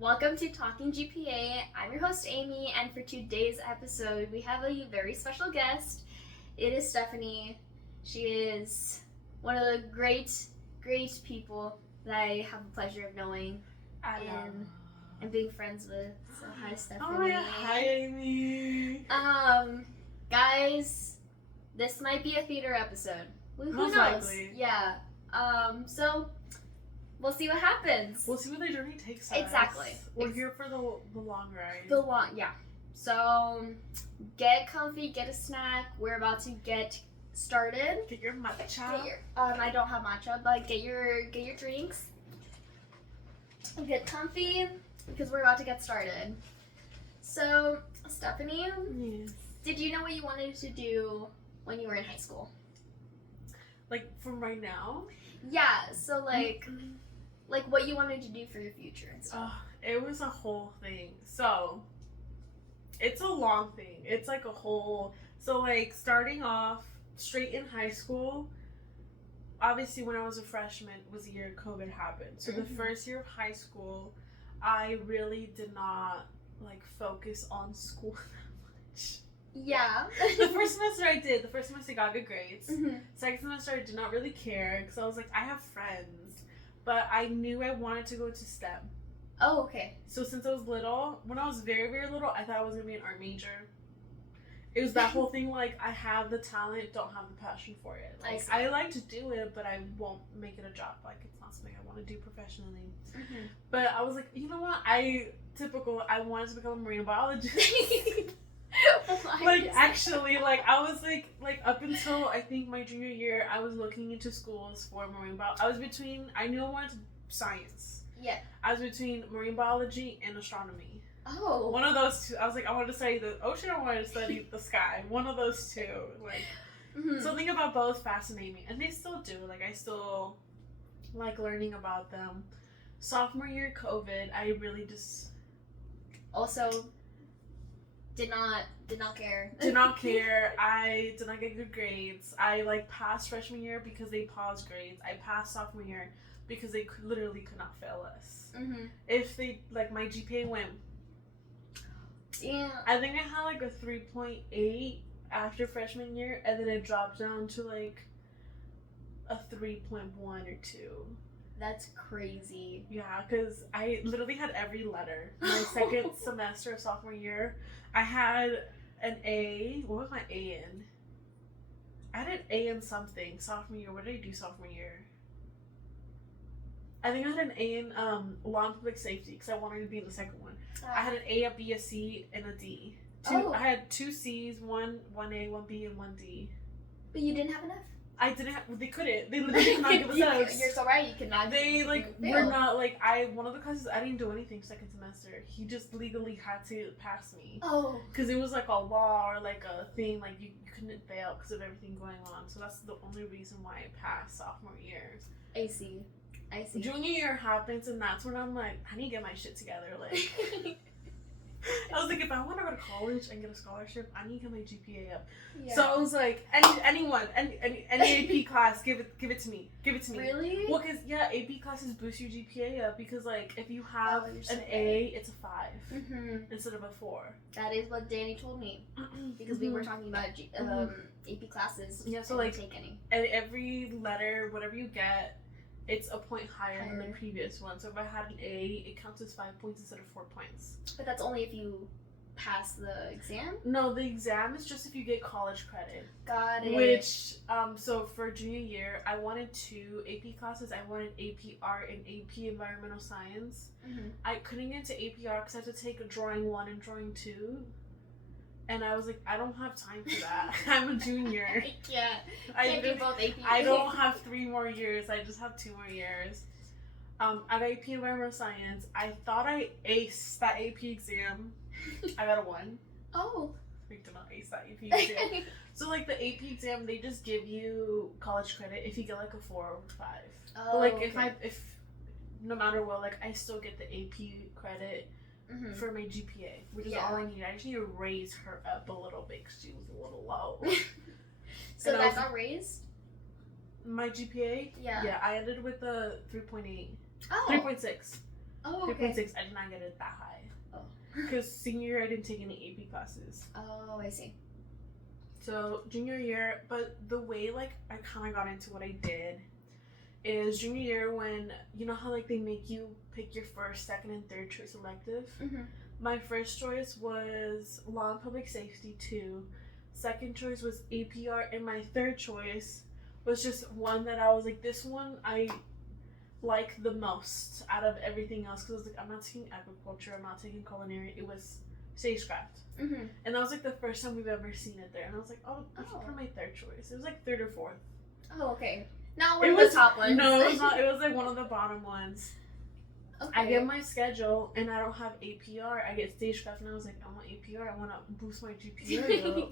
welcome to Talking GPA. I'm your host Amy, and for today's episode, we have a very special guest. It is Stefanny. She is one of the great people that I have the pleasure of knowing and being friends with. So hi, Stefanny. Oh yeah, hi Amy. Guys, this might be a theater episode. Who Most knows? likely. Yeah. So we'll see what happens. We'll see where the journey takes us. Exactly. We're here for the long ride. Yeah. So get comfy, get a snack. We're about to get started. Get your matcha. I don't have matcha, but get your drinks. Get comfy because we're about to get started. So, Stefanny, Yes. did you know what you wanted to do when you were in high school? Like from right now? Yeah. So like what you wanted to do for your future and stuff. It was a whole thing. So it's a long thing. It's like a whole. So like starting off straight in high school. Obviously, when I was a freshman, was the year COVID happened. So the first year of high school, I really did not like focus on school that much. Yeah. The first semester I did. The first semester I got good grades. Mm-hmm. Second semester I did not really care because I was like, I have friends, but I knew I wanted to go to STEM. Oh, okay. So since I was little, when I was very, very little, I thought I was gonna be an art major. It was that whole thing like I have the talent, don't have the passion for it. Like I like to do it, but I won't make it a job. Like it's not something I want to do professionally. Mm-hmm. But I was like, you know what? I wanted to become a marine biologist. Like actually, like I was like up until I think my junior year, I was looking into schools for marine biology. I knew I wanted science. Yeah. I was between marine biology and astronomy. Oh. One of those two. I was like, I wanted to study the ocean. I wanted to study the sky. One of those two. Like something about both fascinate me, and they still do. Like I still like learning about them. Sophomore year COVID, I really just also did not care. Did not care. I did not get good grades. I like passed freshman year because they paused grades. I passed sophomore year because they literally could not fail us. Mm-hmm. If they like my GPA went. Yeah. I think I had like a 3.8 after freshman year, and then it dropped down to like a 3.1 or 2. That's crazy. Yeah, because I literally had every letter. My second semester of sophomore year, I had an A. What was my A in? I had an A in something sophomore year. What did I do sophomore year? I think I had an A in law and public safety because I wanted to be in the second one. I had an A, a B, a C, and a D. I had 2 C's, one A, 1 B, and 1 D. But you didn't have enough? I didn't have. They couldn't. They literally could not give us Fs. You're so right. You cannot. They were not like one of the classes I didn't do anything second semester. He just legally had to pass me. Oh. Because it was like a law or like a thing like you couldn't fail because of everything going on. So that's the only reason why I passed sophomore year. I see. Junior year happens, and that's when I'm like, I need to get my shit together. Like, I was like, if I want to go to college and get a scholarship, I need to get my GPA up. Yeah. So I was like, any AP class, give it to me. Really? Well, because AP classes boost your GPA up because like if you have an A, it's a 5 instead of a 4. That is what Danny told me because we were talking about AP classes. Yeah, so like take any. And every letter, whatever you get, it's a point higher than the previous one. So if I had an A, it counts as 5 points instead of 4 points. But that's only if you pass the exam? No, the exam is just if you get college credit. Got it. Which, so for junior year, I wanted 2 AP classes. I wanted AP Art and AP Environmental Science. I couldn't get into AP Art because I had to take a Drawing 1 and Drawing 2. And I was like, I don't have time for that. I'm a junior. I can't do both AP. I don't have 3 more years. I just have 2 more years. I got AP Environmental Science. I thought I aced that AP exam. I got a 1. Oh. I did not ace that AP exam. So like the AP exam, they just give you college credit if you get like a 4 or 5. Oh, but like if no matter what, like I still get the AP credit. For my GPA, which is all I need. I just need to raise her up a little bit because she was a little low. So that got raised? My GPA? Yeah. Yeah, I ended with a 3.8. Oh. 3.6. Oh, okay. 3.6. I did not get it that high. Oh. Because senior year I didn't take any AP classes. Oh, I see. So junior year, but the way like I kind of got into what I did is junior year when you know how like they make you pick your first, second, and third choice elective. Mm-hmm. My first choice was law and public safety 2. Second choice was APR, and my third choice was just one that I was like, this one I like the most out of everything else, because I was like, I'm not taking agriculture, I'm not taking culinary. It was stagecraft. Mm-hmm. And that was like the first time we've ever seen it there, and I was like, oh, that's kind of my third choice. It was like third or fourth. Oh, okay. Not one of the top ones. No, it was not. It was like one of the bottom ones. Okay. I get my schedule and I don't have APR. I get stagecraft, and I was like, I want APR. I want to boost my GPA up.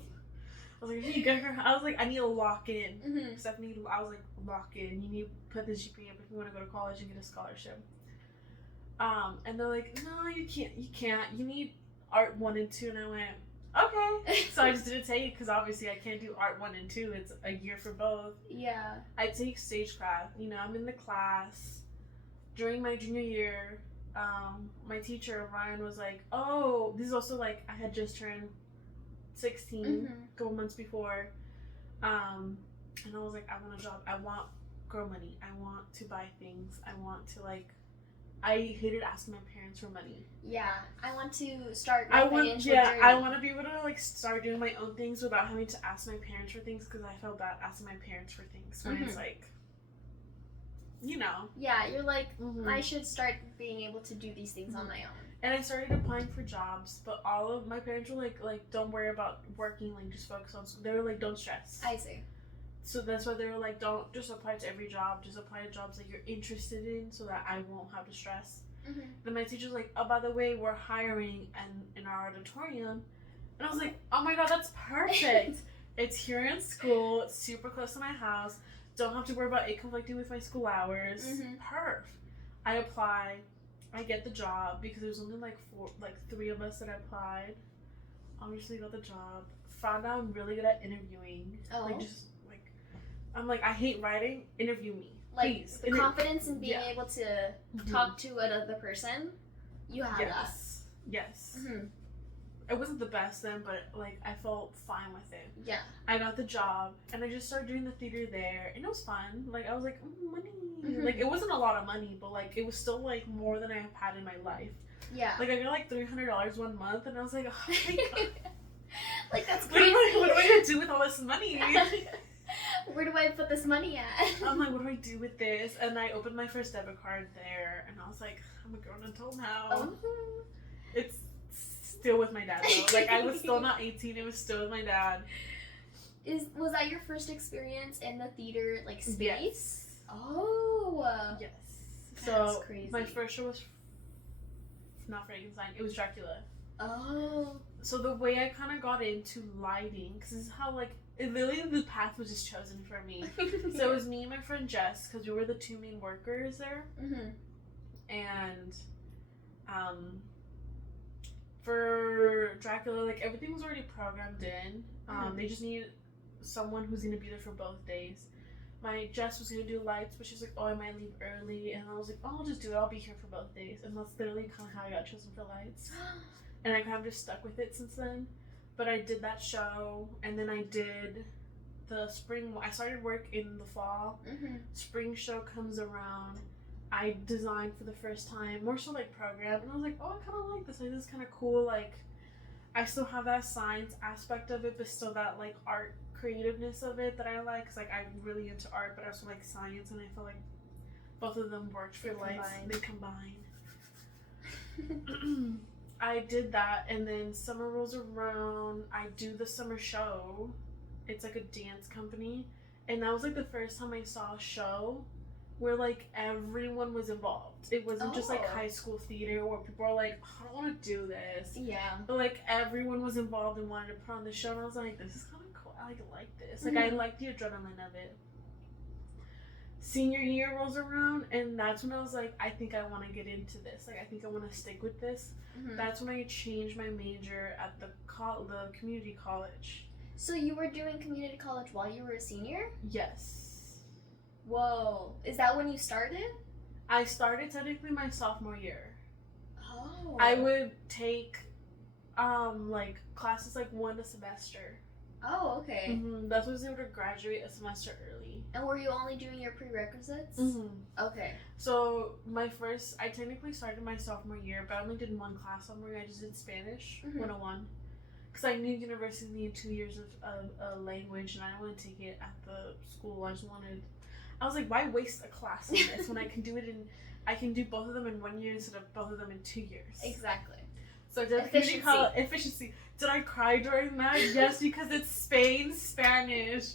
I was like, hey, get her. I was like, I need to lock in. Mm-hmm. Stephanie, I was like, lock in. You need to put the GPA up if you want to go to college and get a scholarship. And they're like, no, you can't. You can't. You need art 1 and 2. And I went, okay. So I just didn't take it because obviously I can't do art 1 and 2. It's a year for both. Yeah. I take stagecraft. You know, I'm in the class. During my junior year, my teacher, Ryan, was like, oh, this is also like, I had just turned 16 a couple months before. And I was like, I want a job. I want girl money. I want to buy things. I want to like, I hated asking my parents for money. Yeah, I want to start. I want to be able to like start doing my own things without having to ask my parents for things, because I felt bad asking my parents for things when it's like, you know. Yeah, you're like, I should start being able to do these things on my own. And I started applying for jobs, but all of my parents were like, don't worry about working, like just focus on school. They were like, don't stress. I see. So that's why they were like, don't just apply to every job, just apply to jobs that you're interested in so that I won't have to stress. Then my teacher's like, oh, by the way, we're hiring in our auditorium. And I was like, oh my god, that's perfect. It's here in school, it's super close to my house, don't have to worry about it conflicting with my school hours. Perf. I apply, I get the job because there was only like 3 of us that applied. Obviously got the job. Found out I'm really good at interviewing. I'm like, I hate writing. Interview me, please. The confidence in being able to talk to another person, you have that. Yes. It wasn't the best then, but like I felt fine with it. Yeah. I got the job, and I just started doing the theater there, and it was fun. Like I was like, money. Like it wasn't a lot of money, but like it was still like more than I have had in my life. Yeah. Like I got like $300 one month, and I was like, oh my god. Like that's crazy. What am I gonna do with all this money? Where do I put this money at? I'm like, what do I do with this? And I opened my first debit card there, and I was like, I'm a grown adult now. It's still with my dad though. Like I was still not 18. It was still with my dad. Was that your first experience in the theater like space? Yes. Oh. Yes. That's crazy. My first show was not Frankenstein. It was Dracula. Oh. So the way I kind of got into lighting, because this is how like literally the path was just chosen for me. So it was me and my friend Jess, because we were the 2 main workers there. And for Dracula, like everything was already programmed in. They just needed someone who's gonna be there for both days. My Jess was gonna do lights, but she's like, oh, I might leave early, and I was like, oh, I'll just do it. I'll be here for both days, and that's literally kind of how I got chosen for lights. And I kind of just stuck with it since then. But I did that show, and then I did the spring. I started work in the fall. Spring show comes around. I designed for the first time, more so like program, and I was like, oh, I kind of like this. Like, this is kind of cool. Like, I still have that science aspect of it, but still that like art creativeness of it that I like. Cause like I'm really into art, but I also like science, and I feel like both of them worked for lights. They combine. I did that, and then summer rolls around. I do the summer show. It's like a dance company, and that was like the first time I saw a show where like everyone was involved. It wasn't just like high school theater where people are like, oh, I don't want to do this. Yeah. But like everyone was involved and wanted to put on the show, and I was like, this is kind of cool. I like this. Like I like the adrenaline of it. Senior year rolls around, and that's when I was like, I think I want to get into this. Like I think I want to stick with this. That's when I changed my major at the community college. So you were doing community college while you were a senior? Yes. Whoa. Is that when you started? I started technically my sophomore year. Oh. I would take like classes like one a semester. Oh, okay. That's what I was able to graduate a semester early. And were you only doing your prerequisites? Okay. So I technically started my sophomore year, but I only did one class sophomore year. I just did Spanish 101. Because I knew university needed 2 years of language, and I didn't want to take it at the school. I was like, why waste a class in this when I can do both of them in 1 year instead of both of them in 2 years. Exactly. So I did efficiency. Did I cry during that? Yes, because it's Spanish,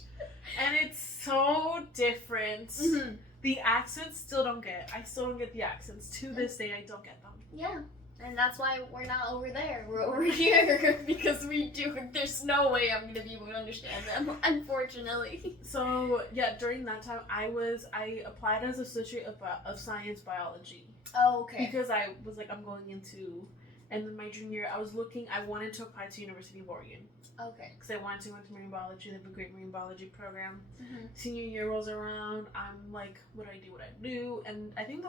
and it's so different. The accents I still don't get the accents. To this day, I don't get them. Yeah. And that's why we're not over there. We're over here because there's no way I'm going to be able to understand them, unfortunately. So, yeah, during that time, I applied as Associate of Science Biology. Oh, okay. Because I was like, I'm going into, and then my junior year, I wanted to apply to University of Oregon. Okay. Because I wanted to go into marine biology. They have a great marine biology program. Senior year rolls around. I'm like, what do I do? And I think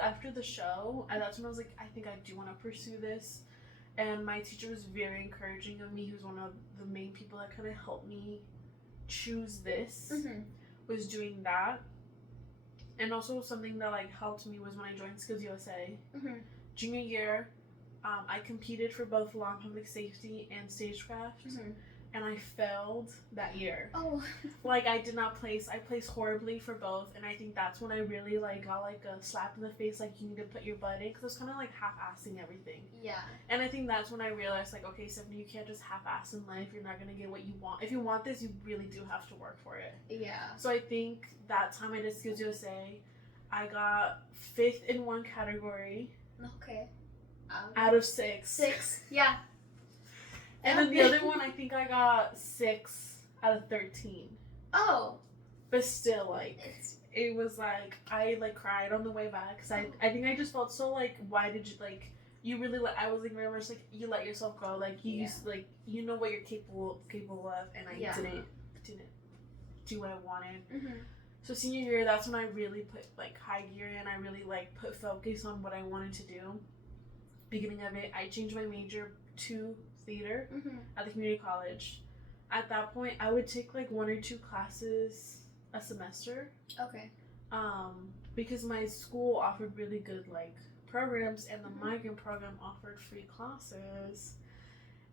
after the show, that's when I was like, I think I do want to pursue this. And my teacher was very encouraging of me. He was one of the main people that kind of helped me choose this. Was doing that. And also something that like helped me was when I joined Skills USA. Junior year, I competed for both law and public safety and stagecraft. And I failed that year. Oh. Like, I did not place. I placed horribly for both, and I think that's when I really, like, got, like, a slap in the face, like, you need to put your butt in, because I was kind of, like, half-assing everything. Yeah. And I think that's when I realized, like, okay, Stephanie, you can't just half-ass in life. You're not going to get what you want. If you want this, you really do have to work for it. Yeah. So I think that time I did Skills USA, I got 5th in one category. Okay. Out of 6. 6, yeah. And then the other one, I think I got 6 out of 13. Oh. But still, like, it was like, I, like, cried on the way back. Because I think I just felt so, like, why did you, like, you really, like, I was, like, very much, like, you let yourself go. Like, you like, you know what you're capable of. And I didn't do what I wanted. So senior year, that's when I really put, like, high gear in. I really, like, put focus on what I wanted to do. Beginning of it, I changed my major to theater at the community college. At that point, I would take like 1 or 2 classes a semester. Okay. Because my school offered really good like programs, and the migrant program offered free classes.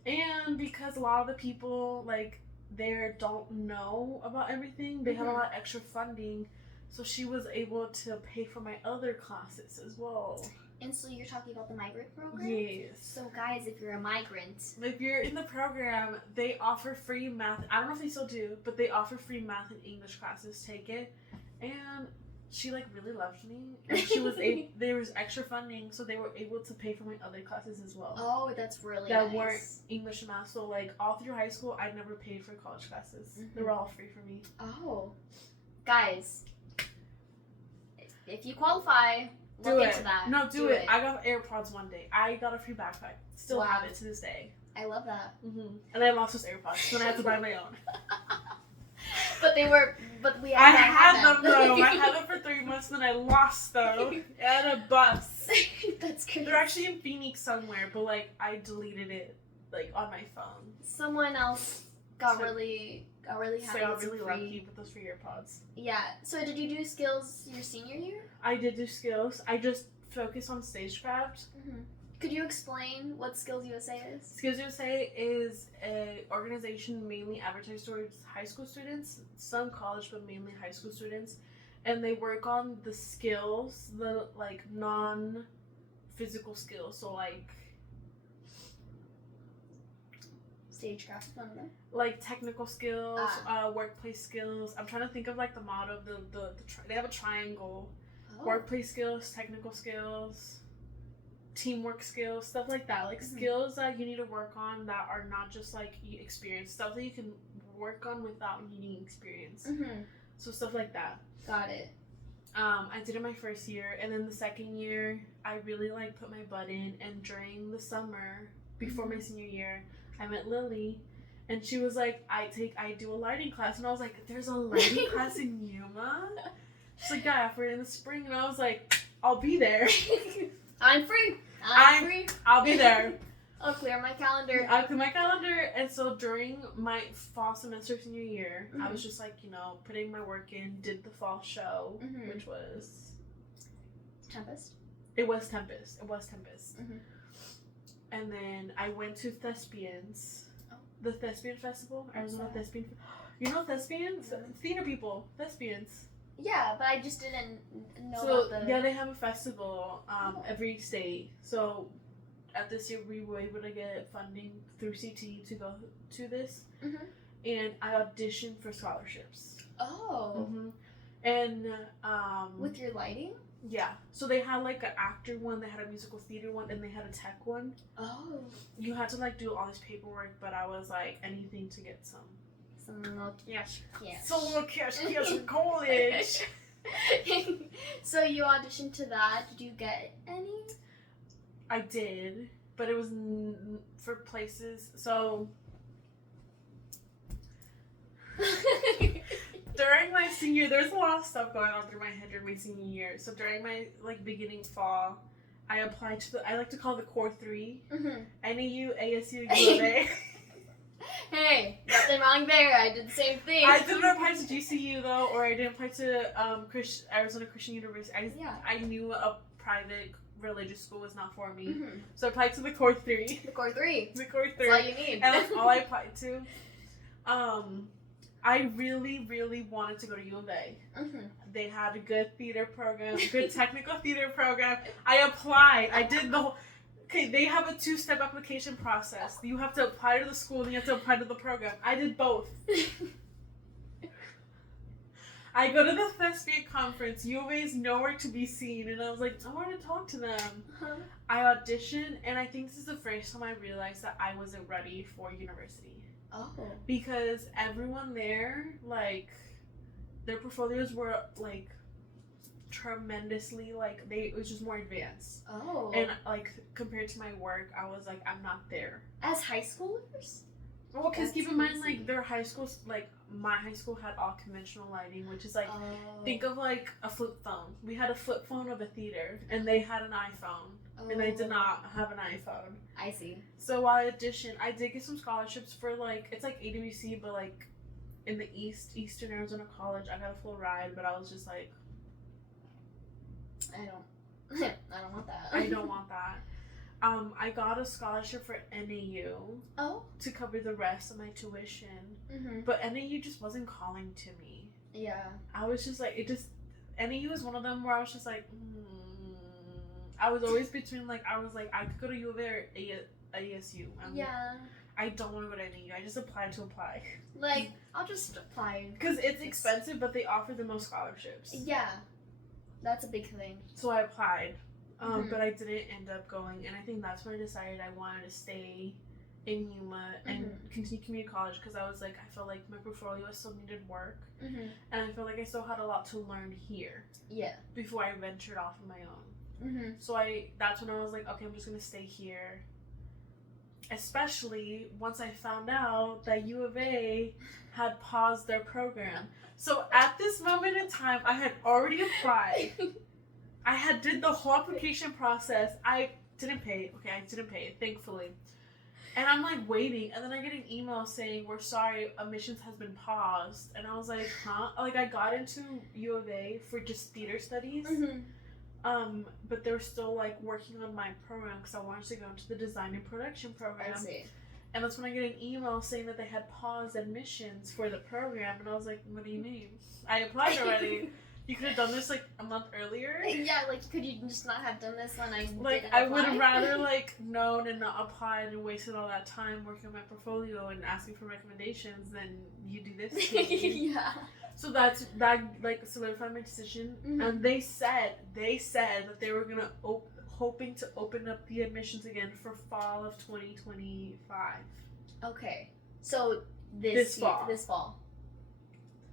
And because a lot of the people like there don't know about everything, they have a lot of extra funding, so she was able to pay for my other classes as well. And so you're talking about the migrant program? Yes. So guys, if you're a migrant, if you're in the program, they offer free math. I don't know if they still do, but they offer free math and English classes. Take it. And she like really loved me. And she was there was extra funding, so they were able to pay for my other classes as well. Oh, that's really that nice. Weren't English and math. So like all through high school, I never paid for college classes. They were all free for me. Oh. Guys, if you qualify, do look it. into that. No, do it. I got AirPods one day. I got a free backpack. Still have it to this day. I love that. And I lost those AirPods, so then I had to buy my own. But we I had them though. I had them for 3 months, and then I lost them at a bus. That's crazy. They're actually in Phoenix somewhere, but like I deleted it like on my phone. Someone else got really happy. So I got really lucky with those free AirPods. Yeah. So did you do skills your senior year? I did do skills. I just focused on stagecraft. Could you explain what Skills USA is? Skills USA is an organization mainly advertised towards high school students, some college, but mainly high school students. And they work on the skills, the like non-physical skills. So like Stagecraft, one of them. Like technical skills, workplace skills. I'm trying to think of like the motto of they have a triangle. Workplace skills, technical skills, teamwork skills, stuff like that. Like skills that you need to work on that are not just like experience, stuff that you can work on without needing experience. So stuff like that. Got it. I did it my first year, and then the second year I really like put my butt in, and during the summer before my senior year I met Lily, and she was like, I do a lighting class, and I was like, there's a lighting class in Yuma? She's like, yeah, I offer it in the spring, and I was like, I'll be there. I'm free. I'm free. I'll be there. I'll clear my calendar. I'll clear my calendar. And so during my fall semester senior year, I was just like, putting my work in, did the fall show, which was... Tempest? It was Tempest. Mm-hmm. And then I went to Thespians. Oh. The Thespian Festival. Arizona Thespian. You know Thespians? Theater people. Thespians. Yeah, but I just didn't know about the... Yeah, they have a festival every state. So at this year, we were able to get funding through CT to go to this. Mm-hmm. And I auditioned for scholarships. Oh. Mm-hmm. And... with your lighting? Yeah. So they had like an actor one, they had a musical theater one, and they had a tech one. Oh. You had to like do all this paperwork, but I was like, anything to get some little cash. Some little cash in college. So you auditioned to that. Did you get any? I did, but it was for places. So during my senior year, there's a lot of stuff going on through my head during my senior year. So during my beginning fall, I applied to I like to call the core 3. NAU, ASU, UVA. Hey, nothing wrong there. I did the same thing. I didn't apply to GCU though, or I didn't apply to Arizona Christian University. I knew a private religious school was not for me, so I applied to the core 3. The core 3. The core 3. That's all you need. And that's all I applied to. I really, really wanted to go to U of A. They had a good theater program, good technical theater program. I applied. I did the whole... Okay, they have a 2-step application process. You have to apply to the school and you have to apply to the program. I did both. I go to the Thespian conference. U of A is nowhere to be seen. And I was like, I want to talk to them. I auditioned, and I think this is the first time I realized that I wasn't ready for university. Oh. Because everyone there, their portfolios were, tremendously, it was just more advanced. Oh. And, compared to my work, I was like, I'm not there. As high schoolers? Well, because keep in mind, their high schools, my high school had all conventional lighting, which is, think of, a flip phone. We had a flip phone of a theater, and they had an iPhone. Oh. And I did not have an iPhone. I see. So I auditioned. I did get some scholarships for, it's AWC, but, in the Eastern Arizona College, I got a full ride, but I was just like... I don't want that. I don't want that. I got a scholarship for NAU. Oh. To cover the rest of my tuition. But NAU just wasn't calling to me. Yeah. I was just NAU is one of them where I was just like, I was always between, I could go to U of A or ASU. Yeah. I don't want to go to NAU. I just applied to apply. I'll just apply. Because it's expensive, but they offer the most scholarships. Yeah. That's a big thing. So I applied. But I didn't end up going. And I think that's when I decided I wanted to stay in Yuma and continue community college. Because I was I felt like my portfolio still needed work. And I felt like I still had a lot to learn here. Yeah. Before I ventured off on my own. So that's when I was like, okay, I'm just going to stay here. Especially once I found out that U of A had paused their program. So at this moment in time, I had already applied. I did the whole application process. I didn't pay. Okay, I didn't pay, thankfully. And I'm waiting, and then I get an email saying, we're sorry, admissions has been paused. And I was like, huh? I got into U of A for just theater studies. But they were still working on my program because I wanted to go into the design and production program. I see. And that's when I get an email saying that they had paused admissions for the program, and I was like, what do you mean? I applied already. You could have done this a month earlier. Yeah, could you just not have done this when I didn't I would have rather known and not applied and wasted all that time working on my portfolio and asking for recommendations than you do this. Yeah. So that solidified my decision. And they said that they were gonna hoping to open up the admissions again for fall of 2025. Okay. So this fall.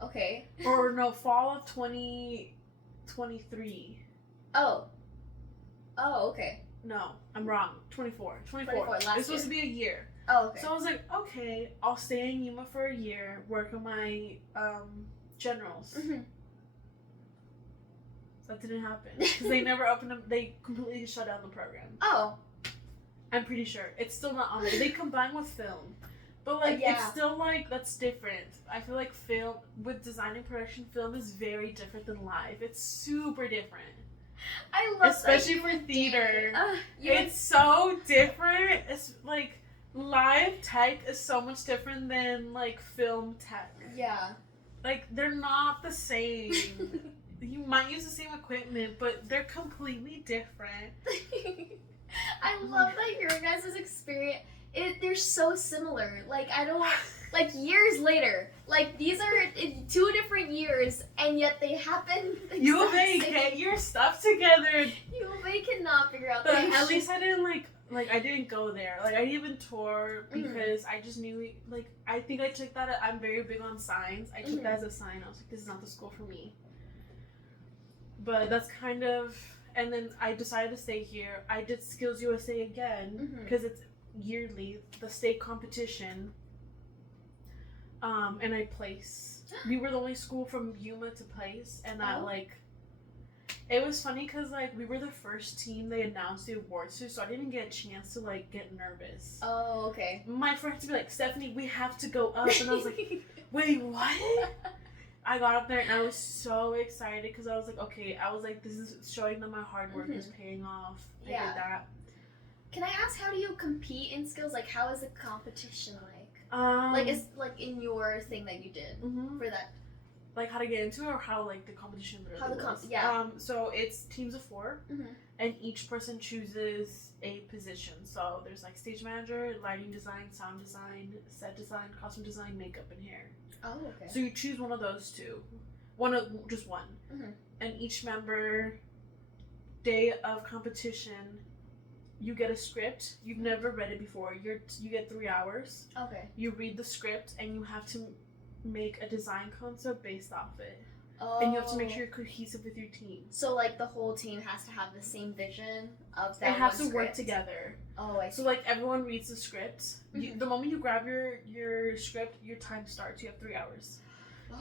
Okay. Or no, fall of 2023. Oh, okay. No, I'm wrong. 24. Last It's supposed to be a year. Oh, okay. So I was like, okay, I'll stay in Yuma for a year, work on my generals. That didn't happen because they never opened them. They completely shut down the program. Oh. I'm pretty sure it's still not on there. They combine with film, but like Yeah. it's still like that's different. I feel like film with design and production, film is very different than live. It's super different. I love especially that for theater. Yeah. It's so different. It's like live tech is so much different than like film tech. Yeah. Like they're not the same. You might use the same equipment, but they're completely different. I love that your guys' experience. They're so similar. Like I don't like years later. Like these are in 2 different years, and yet they happen. U of A, get your stuff together. U of A cannot figure out. But that at shit. least I didn't like I didn't go there. Like I didn't even tour because I just knew like I think I took that. I'm very big on signs. I took that as a sign. I was like, this is not the school for me. But that's kind of, and then I decided to stay here. I did Skills USA again because it's yearly, the state competition. And I placed. We were the only school from Yuma to place, and that like, it was funny because like we were the first team they announced the awards to, so I didn't get a chance to like get nervous. Oh, okay. My friends would be like, Stephanie, we have to go up, and I was like, wait, what? I got up there and I was so excited because I was like, okay, I was like, this is showing that my hard work is paying off. I did that. Can I ask, how do you compete in skills? Like, how is the competition like? Like, is like in your thing that you did for that? Like how to get into it, or how like the competition really How the was. yeah. So it's teams of 4, and each person chooses a position. So there's like stage manager, lighting design, sound design, set design, costume design, makeup, and hair. Oh, okay. So you choose one of those 2, just one, and each member, day of competition, you get a script. You've never read it before. You get 3 hours. Okay. You read the script and you have to make a design concept based off it. Oh. And you have to make sure you're cohesive with your team. So like the whole team has to have the same vision of that. It has one to work script. Together. Oh, I see. So like everyone reads the script. The moment you grab your script, your time starts. You have 3 hours.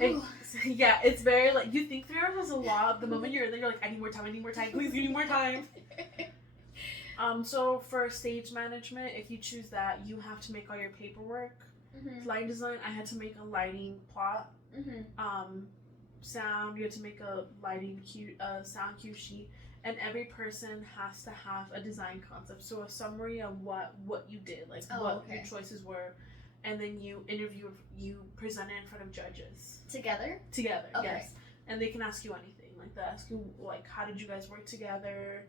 Oh. Yeah, it's very like, you think 3 hours is a lot. The moment you're in there, you're like, I need more time. Please give me more time. So for stage management, if you choose that, you have to make all your paperwork. Lighting design, I had to make a lighting plot. Sound, you had to make a lighting sound cue sheet, and every person has to have a design concept. So a summary of what you did, like what your choices were, and then you present it in front of judges. Together, okay. Yes. And they can ask you anything. Like they ask you like, how did you guys work together?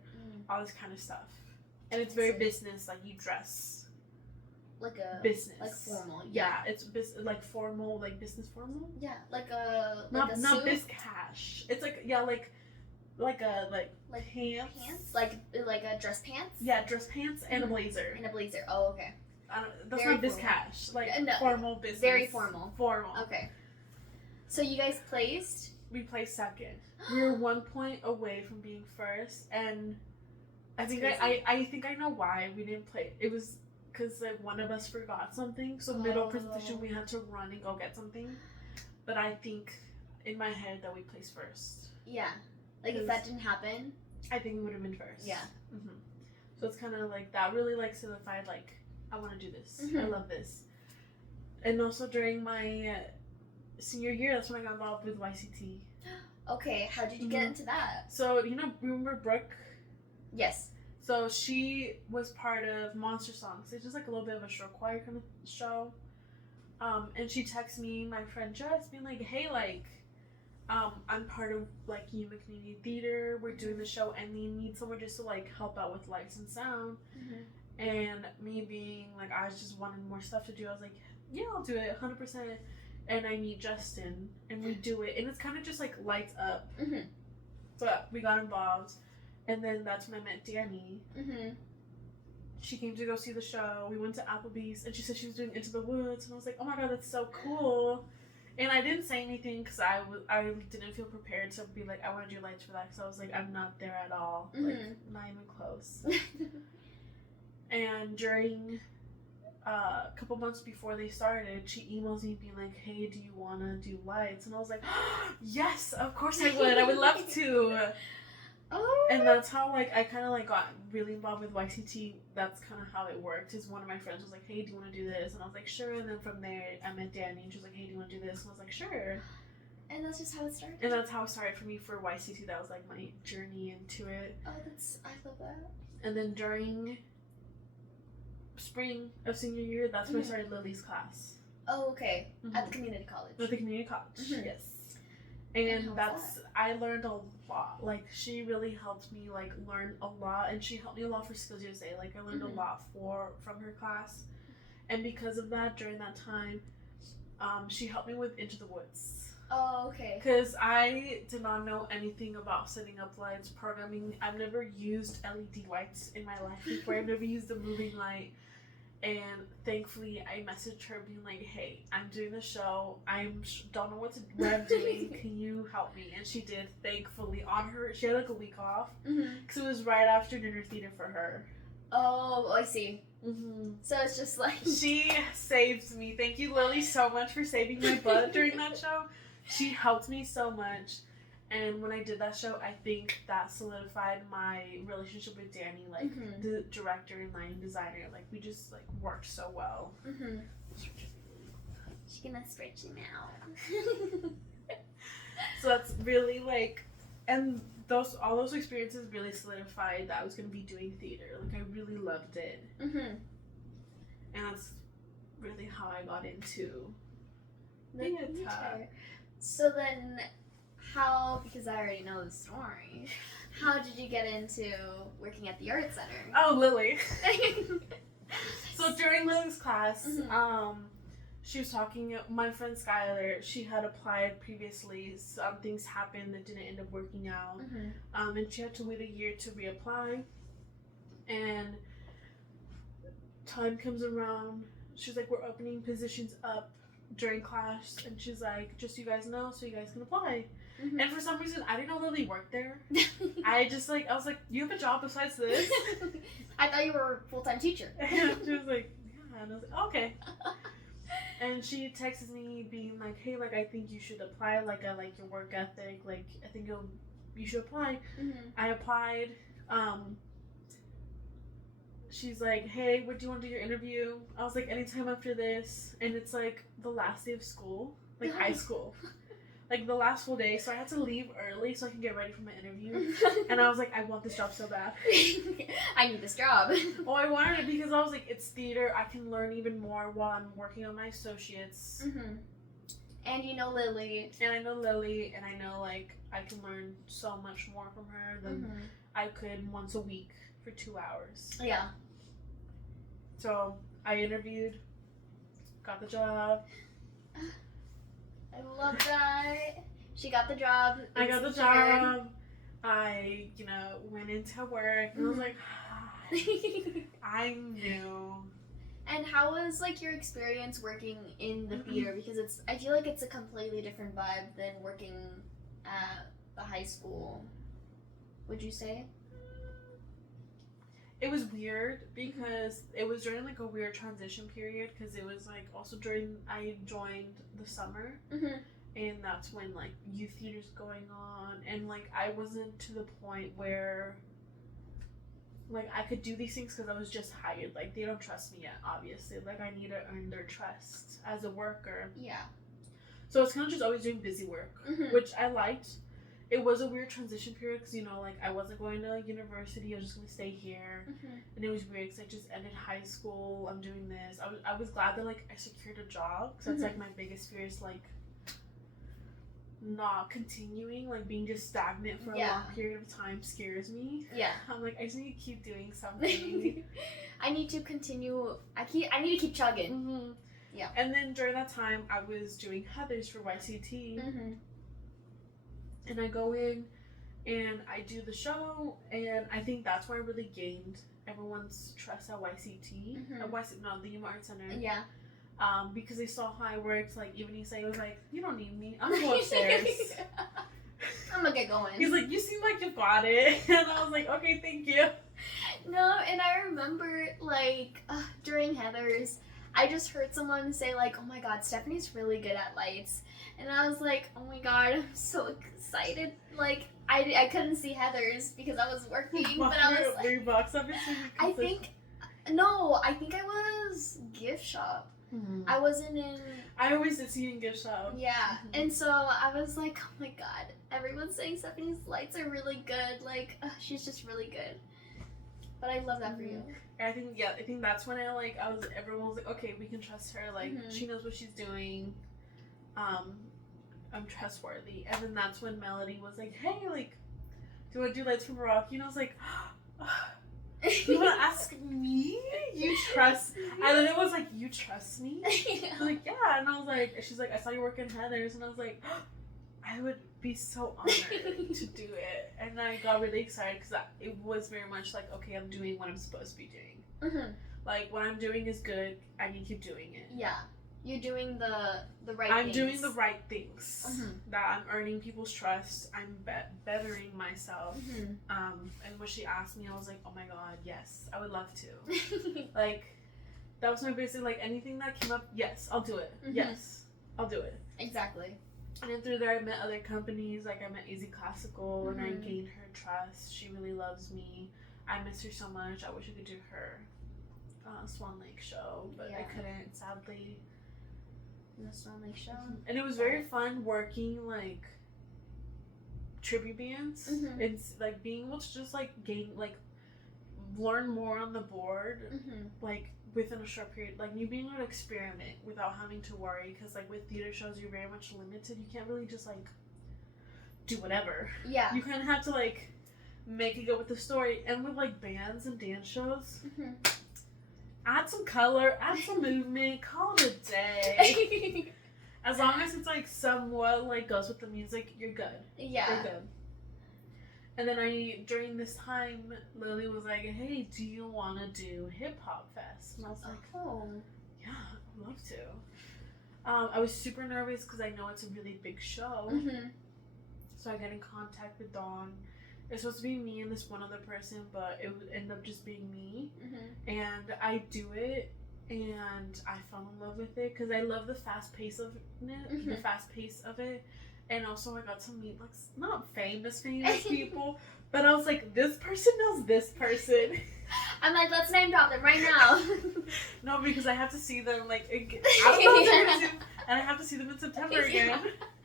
All this kind of stuff. And it's very business, like you dress like a business, like formal. Yeah, it's like formal, like business formal. Yeah, like a not suit? biz cash. It's like like pants. like a dress pants. Yeah, dress pants and a blazer. And a blazer. Oh, okay. That's very not biz formal. cash. Like No, formal business. Very formal. Formal. Okay. So you guys placed? We placed second. We were 1 point away from being first, and I think I know why we didn't play. It was because like one of us forgot something. So middle presentation we had to run and go get something. But I think in my head that we placed first. Yeah. Like if that didn't happen, I think we would have been first. Yeah. So it's kind of like that really like solidified like I want to do this. I love this. And also during my senior year, that's when I got involved with YCT. Okay, how did you get into that? So remember Brooke? Yes. So she was part of Monster Songs. It's just like a little bit of a show choir kind of show. And she texted me, my friend Jess, being like, hey, like, I'm part of like Yuma Community Theater. We're doing the show and we need someone just to like help out with lights and sound. And me being like, I was just wanting more stuff to do. I was like, yeah, I'll do it 100%. And I meet Justin and we do it. And it's kind of just like lights up. But we got involved. And then that's when I met Danny. She came to go see the show. We went to Applebee's and she said she was doing Into the Woods. And I was like, oh my God, that's so cool. And I didn't say anything because I didn't feel prepared to be like, I want to do lights for that. Because I was like, I'm not there at all. Like, not even close. And during a couple months before they started, she emails me being like, hey, do you want to do lights? And I was like, yes, of course I would. I would love to. Oh. And that's how, like, I kind of, like, got really involved with YCT. That's kind of how it worked. Is one of my friends was like, hey, do you want to do this? And I was like, sure. And then from there, I met Danny, and she was like, hey, do you want to do this? And I was like, sure. And that's just how it started. And that's how it started for me for YCT. That was, like, my journey into it. Oh, I love that. And then during spring of senior year, that's when I started Lily's class. Oh, okay. At the community college. At the community college, yes. And that's, I learned a lot. Like, she really helped me, like, learn a lot. And she helped me a lot for Skills USA. Like, I learned a lot from her class. And because of that, during that time, she helped me with Into the Woods. Oh, okay. Because I did not know anything about setting up lights, programming. I've never used LED lights in my life before. I've never used a moving light. And thankfully, I messaged her being like, hey, I'm doing the show. Don't know what I'm doing. Can you help me? And she did, thankfully. She had like a week off. Because it was right after dinner theater for her. Oh, I see. So it's just like... She saved me. Thank you, Lily, so much for saving my butt during that show. She helped me so much. And when I did that show, I think that solidified my relationship with Danny, like the director and lighting designer. Like, we just like worked so well. She's gonna stretch him out. So that's really like, and all those experiences really solidified that I was gonna be doing theater. Like, I really loved it. And that's really how I got into theater. So then, how, because I already know the story, how did you get into working at the art center? Oh, Lily. So during Lily's class, she was talking, my friend Skylar, she had applied previously. Some things happened that didn't end up working out. And she had to wait a year to reapply. And time comes around, she's like, we're opening positions up during class. And she's like, just so you guys know, so you guys can apply. And for some reason, I didn't know Lily worked there. I was like, you have a job besides this? I thought you were a full-time teacher. And she was like, yeah. And I was like, okay. And she texted me being like, hey, like, I think you should apply. Like, I like your work ethic. Like, I think you should apply. I applied. She's like, hey, what do you want to do your interview? I was like, anytime after this. And it's like the last day of school, like high school. Like, the last full day, so I had to leave early so I can get ready for my interview. And I was like, I want this job so bad. I need this job. Well, I wanted it because I was like, it's theater. I can learn even more while I'm working on my associates. And you know Lily. And I know Lily, and I know, like, I can learn so much more from her than I could once a week for 2 hours. Yeah. So, I interviewed, got the job. I love that. She got the job. I got the job. I, went into work. And I was like, I knew. And how was, like, your experience working in the theater? Because I feel like it's a completely different vibe than working at the high school. Would you say? It was weird because it was during like a weird transition period because it was like also I joined the summer and that's when like youth theater's going on and like I wasn't to the point where like I could do these things because I was just hired. Like they don't trust me yet, obviously. Like I need to earn their trust as a worker. Yeah. So it's kind of just always doing busy work, which I liked. It was a weird transition period because, like, I wasn't going to university. I was just going to stay here. And it was weird because I just ended high school. I'm doing this. I was glad that, like, I secured a job because that's, like, my biggest fear is, like, not continuing. Like, being just stagnant for a long period of time scares me. Yeah. I'm like, I just need to keep doing something. I need to continue. I need to keep chugging. Yeah. And then during that time, I was doing Heather's for YCT. And I go in and I do the show, and I think that's where I really gained everyone's trust at YCT. The Yuma Art Center. Yeah. Because they saw how I worked. Like, even Isai was like, you don't need me. I'm gonna go upstairs. I'm gonna get going. He's like, you seem like you got it. And I was like, okay, thank you. No, and I remember, like, during Heather's, I just heard someone say, like, oh my god, Stephanie's really good at lights. And I was like, oh my god, I'm so excited. Like, I couldn't see Heather's because I was working, but I was Were you box office? I think I was gift shop. I wasn't in. I always did see you in gift shop. Yeah, and so I was like, oh my god, everyone's saying Stephanie's lights are really good. Like, she's just really good. But I love that for you. I think that's when everyone was like, okay, we can trust her. Like, she knows what she's doing. I'm trustworthy. And then that's when Melody was like, hey, like, do you want to do lights from Rocky? And I was like, you want to ask me? You trust? I literally was like, you trust me? I was like, yeah. And I was like, she's like, I saw you work in Heather's. And I was like, I would be so honored to do it. And I got really excited because it was very much like, okay, I'm doing what I'm supposed to be doing. Like, what I'm doing is good. I need to keep doing it. Yeah. You're doing the right things. I'm doing the right things. That I'm earning people's trust. I'm bettering myself. And when she asked me, I was like, oh my god, yes, I would love to. Like, that was my basic, like, anything that came up, yes, I'll do it. Yes, I'll do it. Exactly. And then through there, I met other companies. Like, I met Easy Classical, and I gained her trust. She really loves me. I miss her so much. I wish I could do her Swan Lake show, but I couldn't, sadly. The Swan Lake show. And it was very fun working, like, tribute bands. It's, like, being able to just, like, learn more on the board, like, within a short period. Like, you being able to experiment without having to worry, because, like, with theater shows, you're very much limited. You can't really just, like, do whatever. Yeah. You kind of have to, like, make it go with the story. And with, like, bands and dance shows, add some color, add some movement, call it a day. As long as it's, like, somewhat, like, goes with the music, you're good. Yeah. You're good. And then during this time, Lily was like, hey, do you want to do Hip Hop Fest? And I was like, oh, yeah, I'd love to. I was super nervous because I know it's a really big show. So I got in contact with Dawn. It's supposed to be me and this one other person, but it would end up just being me. And I do it, and I fell in love with it because I love the fast pace of it. And also I got to meet, like, not famous people, but I was like, this person knows this person. I'm like, let's name drop them right now. No, because I have to see them, like, I don't know, and I have to see them in September again.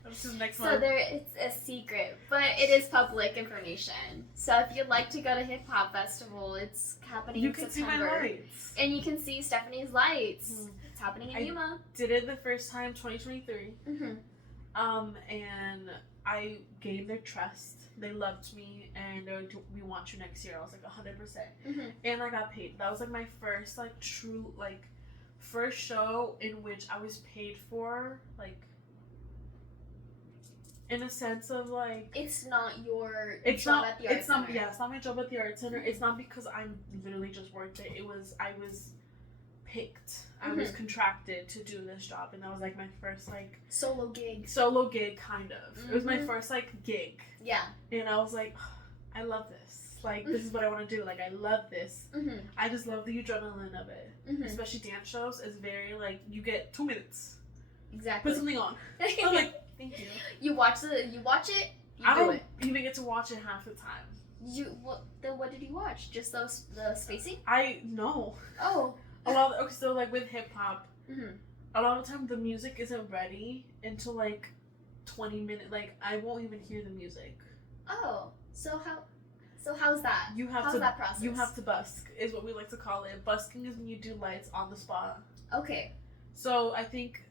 This is next month. So it's a secret, but it is public information. So if you'd like to go to Hip Hop Festival, it's happening in September. You can see my lights. And you can see Stephanie's lights. It's happening in Yuma. Did it the first time, 2023. And I gained their trust. They loved me, and they were like, we want you next year. I was like 100%. And I got paid. That was like my first, like, true, like, first show in which I was paid for, like, in a sense of, like, it's not your job at the art center. It's not my job at the art center. It's not because I'm literally just worked it. I was picked. I was contracted to do this job, and that was, like, my first, like, solo gig, kind of. It was my first, like, gig. Yeah. And I was like, oh, I love this. Like, this is what I want to do. Like, I love this. I just love the adrenaline of it. Especially dance shows is very, like, you get 2 minutes. Exactly. Put something on. I'm like, thank you. You watch it, I don't even get to watch it half the time. Then what did you watch? Just the spacing? No. Oh. So, like, with hip hop, a lot of the time the music isn't ready until, like, 20 minutes. Like, I won't even hear the music. Oh. So how's that? How's that process? You have to busk, is what we like to call it. Busking is when you do lights on the spot. Okay. So I think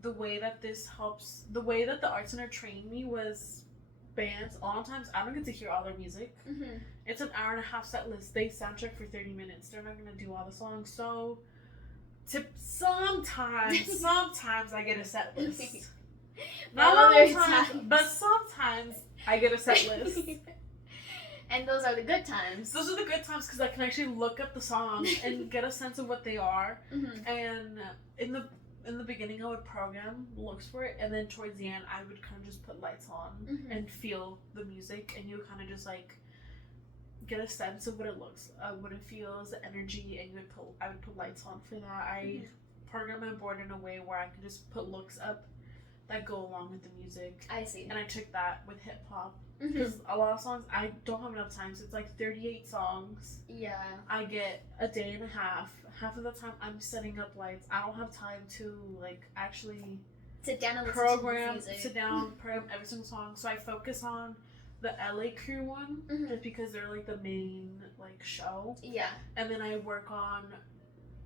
the way that the Art Center trained me was bands. A lot of times I don't get to hear all their music. It's an hour and a half set list. They soundtrack for 30 minutes. They're not gonna do all the songs. So sometimes I get a set list. Not all the time, but sometimes I get a set list. And those are the good times. Those are the good times because I can actually look up the songs and get a sense of what they are. And in the beginning, I would program looks for it, and then towards the end, I would kind of just put lights on and feel the music, and you would kind of just, like, get a sense of what it looks, what it feels, the energy, and I would put lights on for that. I program my board in a way where I can just put looks up that go along with the music. I see. And I took that with hip hop, Because a lot of songs, I don't have enough time. So it's like 38 songs. Yeah. I get a day and a half. Half of the time, I'm setting up lights. I don't have time to, like, actually sit down and program every single song. So I focus on the LA Crew one, just because they're, like, the main, like, show. Yeah. And then I work on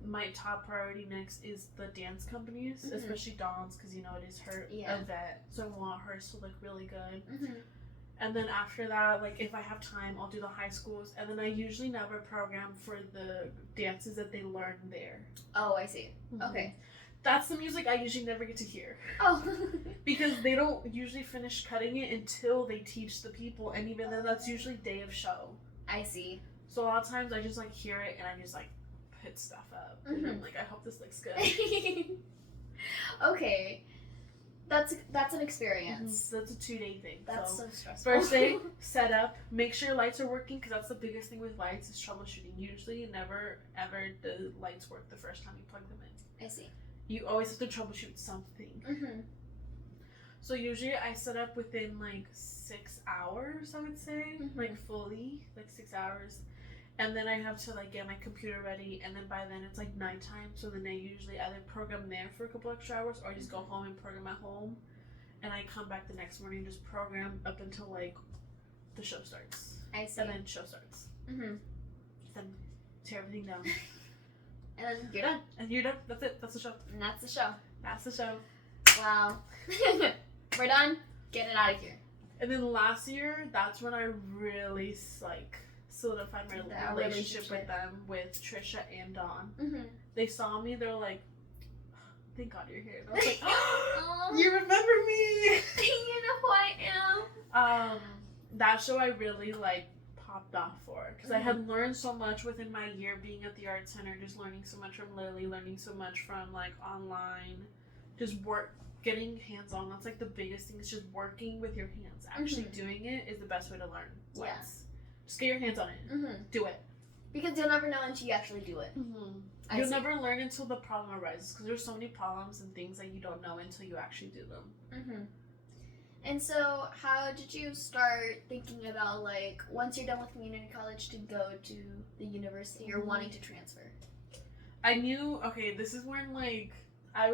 my top priority next is the dance companies, especially Dawn's, because, you know, it is her event. So I want hers to look really good. And then after that, like, if I have time, I'll do the high schools. And then I usually never program for the dances that they learn there. Oh, I see. Okay. That's the music I usually never get to hear. Oh. Because they don't usually finish cutting it until they teach the people. And even then, that's usually day of show. I see. So a lot of times I just, like, hear it and I just, like, put stuff up. And I'm like, I hope this looks good. Okay. That's an experience. That's a 2-day thing. That's so stressful. First day, set up. Make sure your lights are working, because that's the biggest thing with lights is troubleshooting. Usually, never ever the lights work the first time you plug them in. I see. You always have to troubleshoot something. So usually I set up within like 6 hours, I would say, like fully, like 6 hours. And then I have to, like, get my computer ready, and then by then it's like nighttime, so then I usually either program there for a couple extra hours, or I just go home and program at home, and I come back the next morning and just program up until, like, the show starts. I see. And then show starts. Then tear everything down. And then you're done. And you're done. That's it. That's the show. And that's the show. That's the show. Wow. We're done. Get it out of here. And then last year, that's when I really, like, solidified my relationship with them, with Trisha and Dawn. They saw me, they were like, thank God you're here. And I was like, oh, you remember me. You know who I am. That show I really, like, popped off for, because I had learned so much within my year being at the Art Center, just learning so much from Lily, learning so much from, like, online, just getting hands-on. That's, like, the biggest thing, is just working with your hands. Actually doing it is the best way to learn. Yes. Just get your hands on it. Do it. Because you'll never know until you actually do it. You'll never learn until the problem arises, because there's so many problems and things that you don't know until you actually do them. And so, how did you start thinking about, like, once you're done with community college, to go to the university or wanting to transfer? I knew, okay, this is when, like, I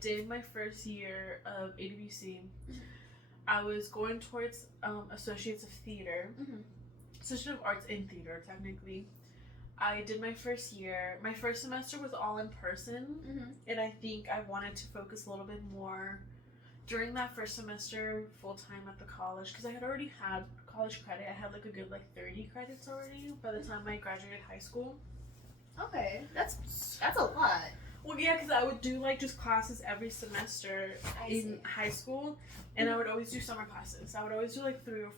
did my first year of AWC. I was going towards Associates of Theater. Associate of Arts in Theater, technically. I did my first year. My first semester was all in person, and I think I wanted to focus a little bit more during that first semester full-time at the college, because I had already had college credit. I had, like, a good, like, 30 credits already by the time I graduated high school. Okay, that's a lot. Well, yeah, because I would do, like, just classes every semester in high school, and I would always do summer classes. I would always do, like, 2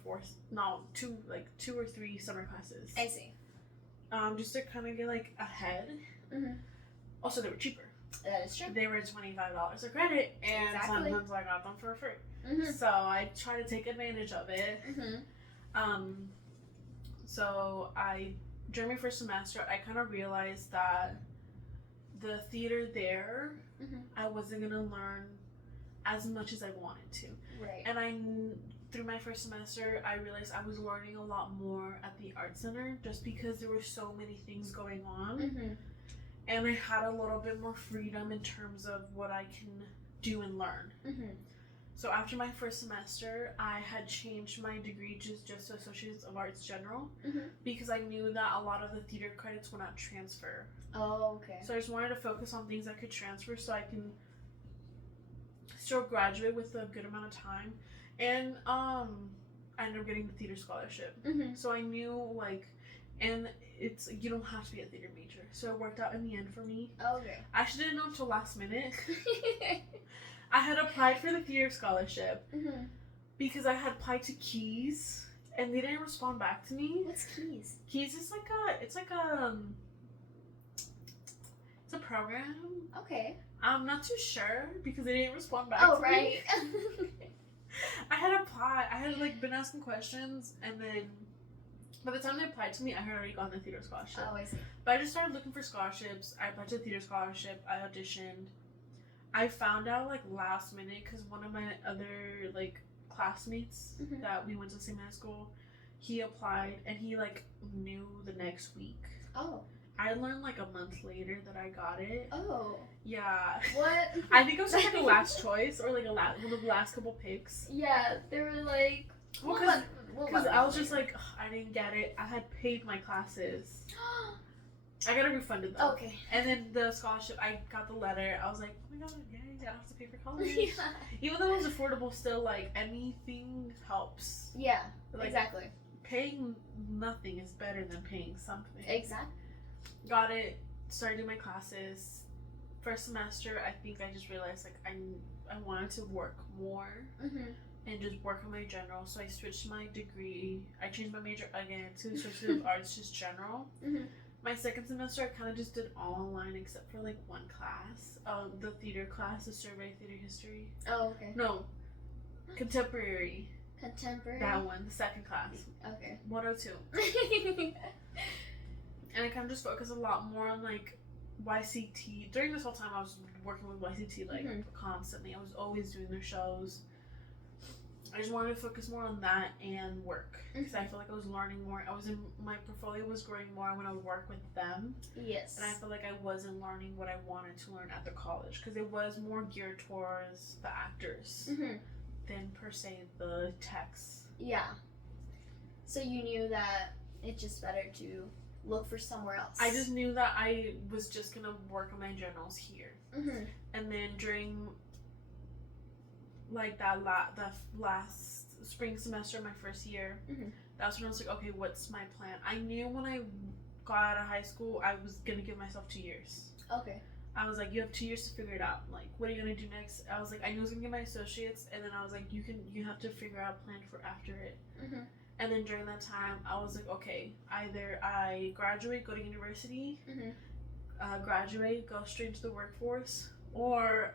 or 3 summer classes. I see. Just to kind of get, like, ahead. Also, they were cheaper. That is true. They were $25 a credit, and sometimes I got them for free. So I try to take advantage of it. So during my first semester, I kind of realized that the theater there, I wasn't going to learn as much as I wanted to. Right. And through my first semester, I realized I was learning a lot more at the Art Center, just because there were so many things going on. And I had a little bit more freedom in terms of what I can do and learn. So after my first semester, I had changed my degree to just Associates of Arts General, because I knew that a lot of the theater credits would not transfer. Oh, okay. So I just wanted to focus on things that could transfer, so I can still graduate with a good amount of time. And I ended up getting the theater scholarship. So I knew, like, and you don't have to be a theater major, so it worked out in the end for me. Okay. I actually didn't know until last minute. I had applied for the theater scholarship because I had applied to Keys, and they didn't respond back to me. What's Keys? Keys is it's a program. Okay. I'm not too sure because they didn't respond back to right. me. I had applied. I had, like, been asking questions, and then by the time they applied to me, I had already gotten the theater scholarship. Oh, I see. But I just started looking for scholarships. I applied to the theater scholarship. I auditioned. I found out, like, last minute, because one of my other, like, classmates that we went to the same high school. He applied and he like knew the next week. Oh. I learned like a month later that I got it. Oh. Yeah. What? I think it was like the last choice or like one of the last couple picks. Yeah, they were like. Well, because I was just like, I didn't get it. I had paid my classes. I got it refunded though. Okay. And then the scholarship, I got the letter. I was like, oh my god, yay, I don't have to pay for college. Yeah. Even though it was affordable, still like anything helps. Yeah. Like, exactly. Paying nothing is better than paying something. Exactly. Got it. Started doing my classes. First semester, I think I just realized like I wanted to work more and just work on my general. So I switched my degree. I changed my major again to Associate of Arts, just general. My second semester, I kind of just did all online except for like one class, the theater class, the survey theater history. Oh, okay. No, contemporary. Contemporary. That one, the second class. Okay. 102. And I kind of just focused a lot more on like YCT. During this whole time, I was working with YCT like constantly. I was always doing their shows. I just wanted to focus more on that and work because I feel like I was learning more. My portfolio was growing more when I would work with them. Yes. And I feel like I wasn't learning what I wanted to learn at the college because it was more geared towards the actors than per se the techs. Yeah. So you knew that it's just better to look for somewhere else. I just knew that I was just gonna work on my generals here, and then during like the last spring semester of my first year, that's when I was like, okay, what's my plan? I knew when I got out of high school, I was gonna give myself 2 years. Okay. I was like, you have 2 years to figure it out. Like, what are you gonna do next? I was like, I knew I was gonna get my associates, and then I was like, you have to figure out a plan for after it. And then during that time, I was like, okay, either I graduate, go to university, graduate, go straight into the workforce, or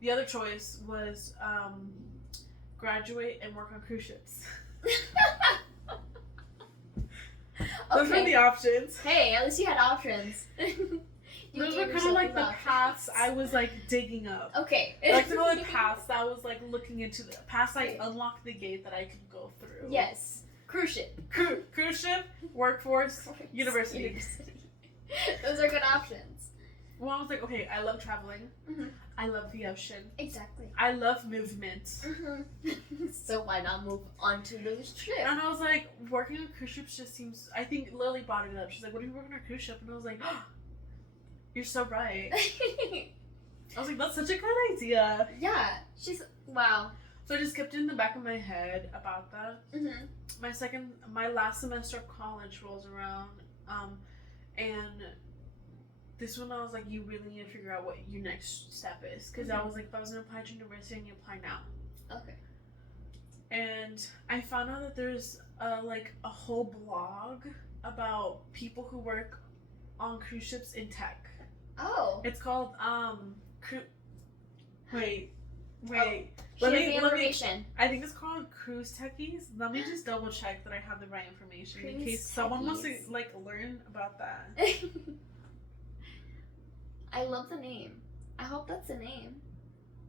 the other choice was graduate and work on cruise ships. Those were the options. Hey, at least you had options. Those were kind of like the paths I was like digging up. Okay. Like the like paths that I was like looking into, the paths I unlocked the gate that I could go through. Yes. Cruise ship. Cruise ship, workforce, university. Those are good options. Well, I was like, okay, I love traveling. I love the ocean. Exactly. I love movement. So why not move on to the ship? And I was like, working on cruise ships just seems. I think Lily brought it up. She's like, what are you working on a cruise ship? And I was like, oh, you're so right. I was like, that's such a good idea. Yeah. Wow. So I just kept it in the back of my head about that. My last semester of college rolls around, and this one I was like, you really need to figure out what your next step is, because I was like, if I was gonna apply to university, I need to apply now. Okay. And I found out that there's like a whole blog about people who work on cruise ships in tech. Oh. It's called Wait. Let me information. I think it's called Cruise Techies. Let me just double check that I have the right information in case someone wants to like learn about that. I love the name. I hope that's the name.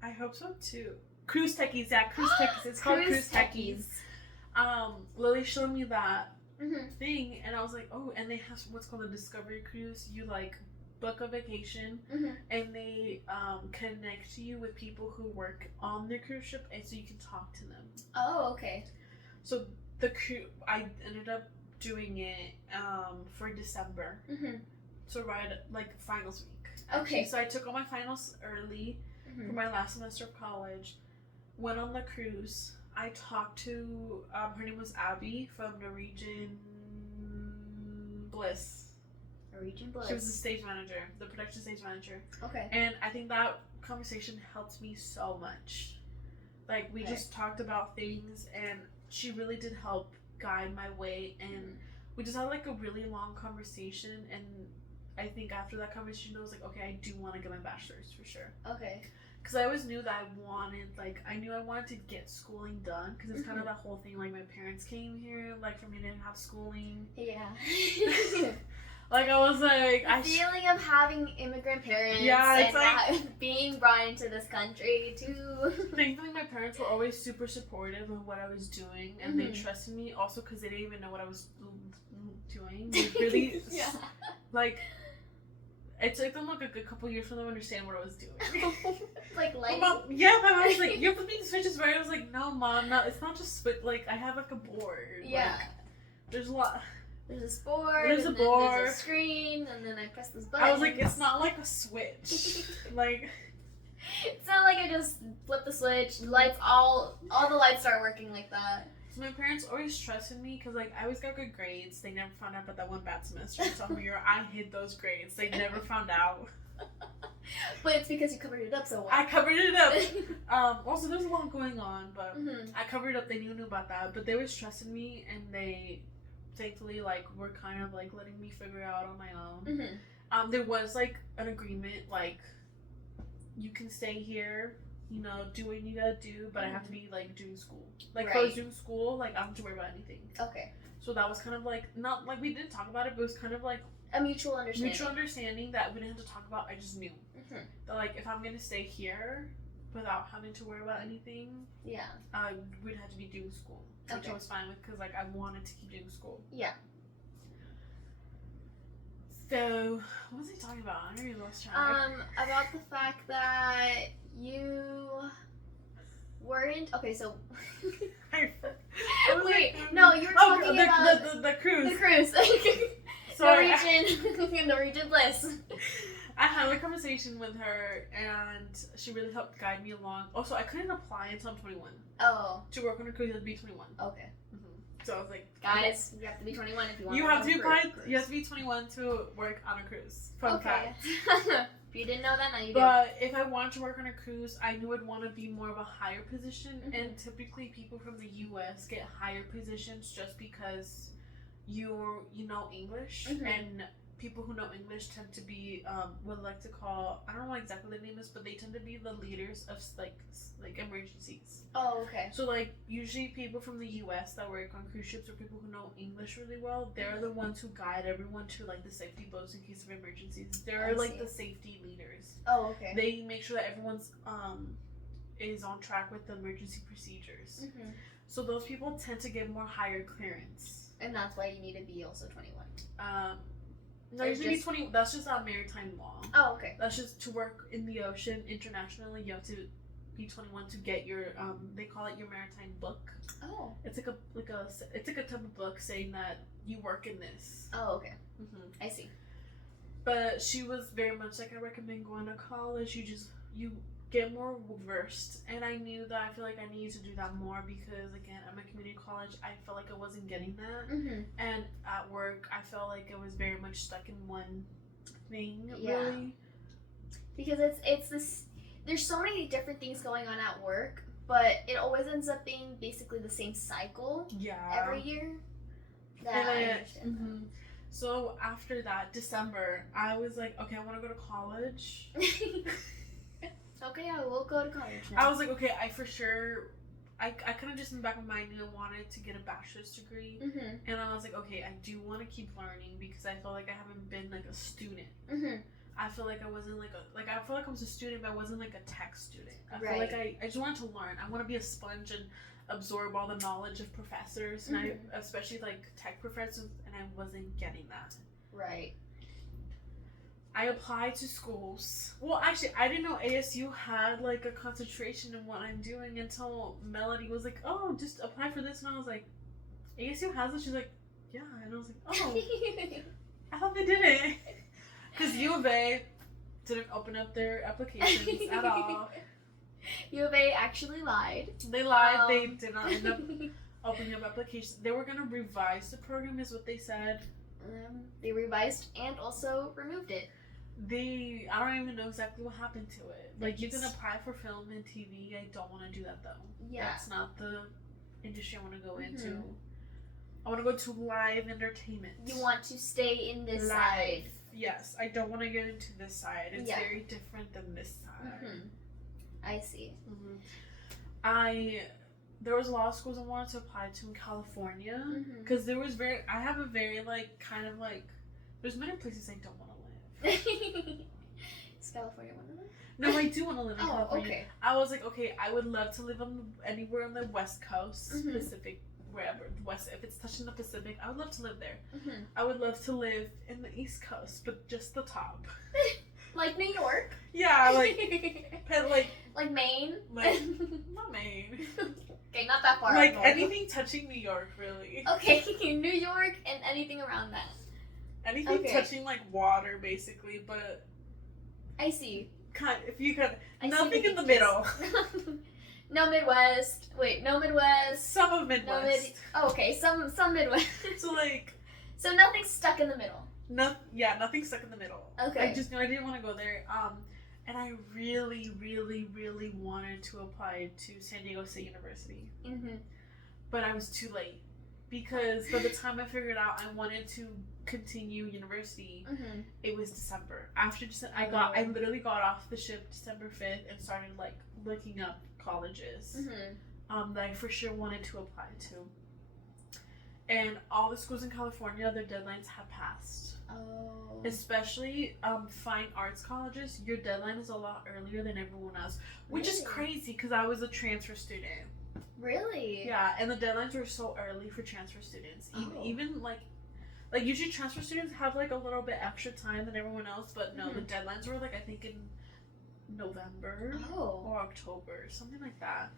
I hope so too. Cruise Techies, yeah, Cruise Techies. It's called Cruise Techies. Lily showed me that thing, and I was like, oh, and they have what's called a Discovery Cruise. You like book a vacation, and they connect you with people who work on the cruise ship, and so you can talk to them. Oh, okay. So I ended up doing it for December. So right like finals week. Okay. So I took all my finals early for my last semester of college. Went on the cruise. I talked to her name was Abby from Norwegian Bliss. Norwegian Bliss. She was the stage manager, the production stage manager. Okay. And I think that conversation helped me so much. Like we just talked about things, and she really did help guide my way, and we just had like a really long conversation, and I think after that conversation I was like, okay, I do want to get my bachelor's for sure. Okay. Because I always knew that I knew I wanted to get schooling done, because it's kind of that whole thing, like my parents came here like for me to have schooling. Yeah. Like, I was like, The feeling of having immigrant parents Yeah, it's and being brought into this country too. Thankfully, my parents were always super supportive of what I was doing, and they trusted me. Also, because they didn't even know what I was doing. They really, like, it took them like a good couple years for them to understand what I was doing. Like lighting? My mom was like, "You're flipping the switches, right?" I was like, "No, mom, no, it's not just switch. Like, I have like a board. Yeah. Like, there's a lot." There's a board. There's a and board. Then there's a screen, and then I press this button. I was like, "It's not like a switch. Like, it's not like I just flip the switch. Lights, all the lights start working like that." So my parents always trusted me because, like, I always got good grades. They never found out about that one bad semester sophomore year. I hid those grades. They never found out. But it's because you covered it up so well. I covered it up. Also, there's a lot going on, but I covered it up. They knew about that, but they always trusted me, and they, thankfully, like, were kind of like letting me figure it out on my own. There was like an agreement, like, you can stay here, you know, do what you gotta do, but I have to be like doing school. Like, if I was doing school, like, I don't have to worry about anything. Okay. So that was kind of like, not like we didn't talk about it, but it was kind of like a mutual understanding. Mutual understanding that we didn't have to talk about. I just knew that, like, if I'm gonna stay here without having to worry about anything, we'd have to be doing school, which I was fine with because, like, I wanted to keep doing school. Yeah. So, what was I talking about? I already lost track. About the fact that you weren't okay. So wait, no, you were talking about the cruise. The cruise. So Norwegian bliss. I had a conversation with her, and she really helped guide me along. Also, I couldn't apply until I'm 21. Oh. To work on a cruise, you have to be 21. Okay. So I was like, guys, you have to be 21 if you want. You have to apply. You have to be 21 to work on a cruise. Fun fact. If you didn't know that, now you do. But if I wanted to work on a cruise, I knew I'd want to be more of a higher position, and typically people from the U.S. get higher positions just because you know English, and people who know English tend to be what I like to call, I don't know what exactly their name is, but they tend to be the leaders of like emergencies. Oh, okay. So, like, usually people from the U.S. that work on cruise ships or people who know English really well, they're the ones who guide everyone to, like, the safety boats in case of emergencies. They're like the safety leaders. Oh, okay. They make sure that everyone's is on track with the emergency procedures. So those people tend to get more higher clearance. And that's why you need to be also 21. No, you should be 20. That's just our maritime law. Oh, okay. That's just to work in the ocean internationally. You have to be 21 to get your they call it your maritime book. Oh. It's like a type of book saying that you work in this. Oh, okay. I see. But she was very much like, I recommend going to college. You get more versed, and I knew that I feel like I needed to do that more because, again, at my community college, I felt like I wasn't getting that, and at work, I felt like I was very much stuck in one thing. Really, because it's this. There's so many different things going on at work, but it always ends up being basically the same cycle. Every year. So after that December, I was like, okay, I want to go to college. Okay, I will go to college now. I was like, okay, I kind of just in the back of my mind knew I wanted to get a bachelor's degree. And I was like, okay, I do want to keep learning because I feel like I haven't been like a student. I feel like I wasn't I feel like I was a student, but I wasn't like a tech student. I feel like I just wanted to learn. I want to be a sponge and absorb all the knowledge of professors, and I, especially like tech professors, and I wasn't getting that. Right. I applied to schools. Well, actually, I didn't know ASU had like a concentration in what I'm doing until Melody was like, "Oh, just apply for this," and I was like, "ASU has it?" She's like, "Yeah," and I was like, "Oh, I thought they didn't," because U of A didn't open up their applications at all. U of A actually lied. They lied. They did not end up opening up applications. They were gonna revise the program, is what they said. They revised and also removed it. I don't even know exactly what happened to it. Like, you can apply for film and TV. I don't want to do that, though. Yeah. That's not the industry I want to go into. I want to go to live entertainment. You want to stay in this side. Yes. I don't want to get into this side. It's very different than this side. I see. There was a lot of schools I wanted to apply to in California. Because I have a very, like, kind of, like, There's many places I don't want to live. Is California one of them? No, I do want to live in California. Okay. I was like, okay, I would love to live anywhere on the West Coast, Mhm. Pacific, wherever. West, if it's touching the Pacific, I would love to live there. Mm-hmm. I would love to live in the East Coast, but just the top. Like New York? Yeah, like Maine? not Maine. Okay, not that far. Like north. anything touching New York, really. Okay, New York and anything around that. Anything Okay. touching like water, basically, but I see. if you could, I see nothing the in the beaches. middle. No Midwest. Wait, no Midwest. Some of Midwest. Oh, okay, some Midwest. So like, So nothing's stuck in the middle. nothing stuck in the middle. Okay. I just knew I didn't want to go there. And I really, really, really wanted to apply to San Diego State University, Mm-hmm. but I was too late because by the time I figured out I wanted to continue university, Mm-hmm. it was December. After December, I literally got off the ship December 5th and started like looking up colleges Mm-hmm. that I for sure wanted to apply to. And all the schools in California, their deadlines have passed. Oh. Especially fine arts colleges, your deadline is a lot earlier than everyone else, which is Really? crazy because I was a transfer student. Really? Yeah, and the deadlines were so early for transfer students. Oh. Even like usually transfer students have like a little bit extra time than everyone else, but no, the deadlines were like I think in November Oh. or October, something like that.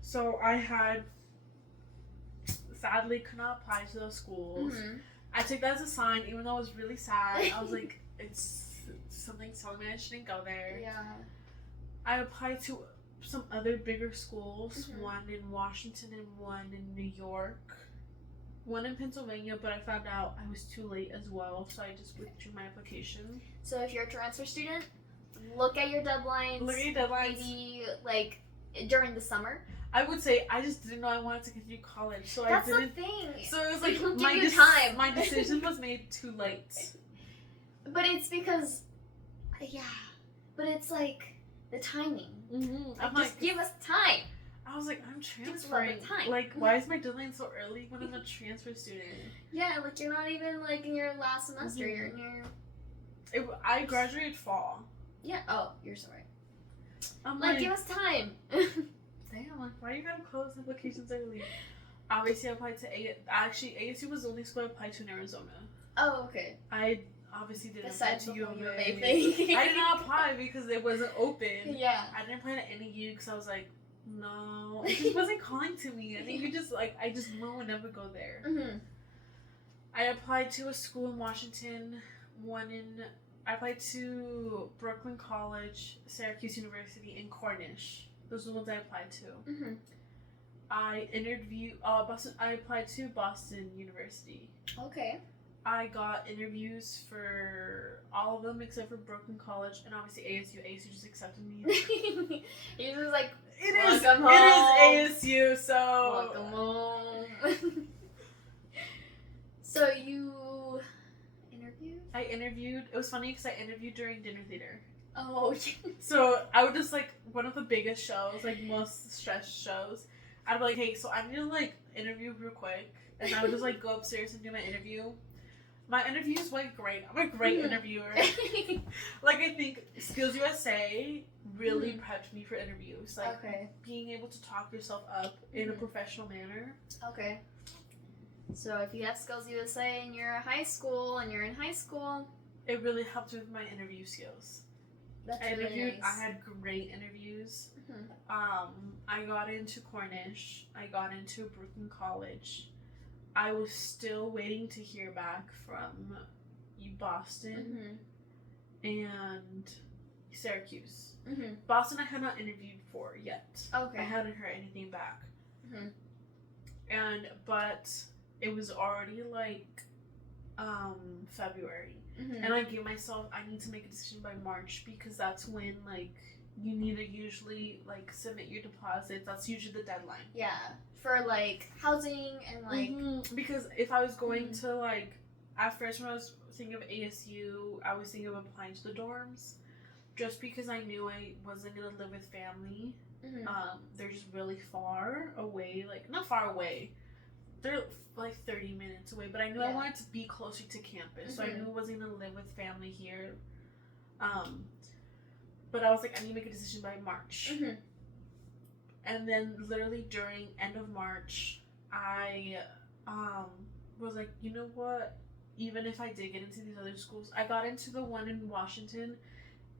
So I had sadly could not apply to those schools. Mm-hmm. I took that as a sign, even though I was really sad. I was like, it's something telling me I shouldn't go there. Yeah. I applied to some other bigger schools, Mhm. one in Washington and one in New York, one in Pennsylvania, but I found out I was too late as well, so I just withdrew my application. So if you're a transfer student, look at your deadlines. Look at your deadlines. Maybe like during the summer. I would say I just didn't know I wanted to continue college, so That's I didn't. the thing. So it was like It'll give my you time. my decision was made too late. But it's because, yeah. But it's like the timing. Mm-hmm. I'm Just like, give us time. I was like, I'm us a little transferring. bit of time. Like, why is my deadline so early when I'm a transfer student? Yeah, like you're not even like in your last semester. Mhm. You're in your I graduated fall. yeah. Oh, you're sorry. I'm Like give us time. damn, like, why you gotta close applications early? Obviously, I applied to Actually, ASU was the only school I applied to in Arizona. Oh, okay. I obviously didn't Besides apply the to whole U of UVA A. thing. I did not apply because it wasn't open. Yeah. I didn't apply to any U because I was like, no, it just wasn't calling to me. I think you just like I just knew I would never go there. Mhm. I applied to a school in Washington. I applied to Brooklyn College, Syracuse University, and Cornish. Those are the ones I applied to. Mhm. I interviewed Boston. I applied to Boston University. Okay. I got interviews for all of them except for Brooklyn College and obviously ASU. ASU just accepted me. He was like, Welcome home. It is ASU. So welcome home. So you interviewed? I interviewed. It was funny because I interviewed during dinner theater. Oh. So I would just like one of the biggest shows, like most stress shows. I'd be like, hey, so I need to like interview real quick, and I would just like go upstairs and do my interview. My interviews went great. I'm a great interviewer. Like I think Skills USA really prepped me for interviews. Like Okay. being able to talk yourself up in a professional manner. Okay. So if you have Skills USA and you're in high school, It really helped with my interview skills. that's I really interviewed. nice. I had great interviews. Mhm. I got into Cornish. I got into Brooklyn College. I was still waiting to hear back from Boston and Syracuse. Mhm. Boston I had not interviewed for yet. Okay. I hadn't heard anything back. Mhm. But it was already like February. Mhm. And I gave myself, I need to make a decision by March because that's when like you need to usually like submit your deposits. That's usually the deadline. Yeah, for like housing and like Because if I was going to like, at first when I was thinking of ASU, I was thinking of applying to the dorms, just because I knew I wasn't gonna live with family. They're just really far away. Like not far away. they're like 30 minutes away, but I knew I Yeah. wanted to be closer to campus, so I knew I wasn't gonna live with family here. But I was like, I need to make a decision by March. And then literally during end of March, I was like, you know what? Even if I did get into these other schools, I got into the one in Washington.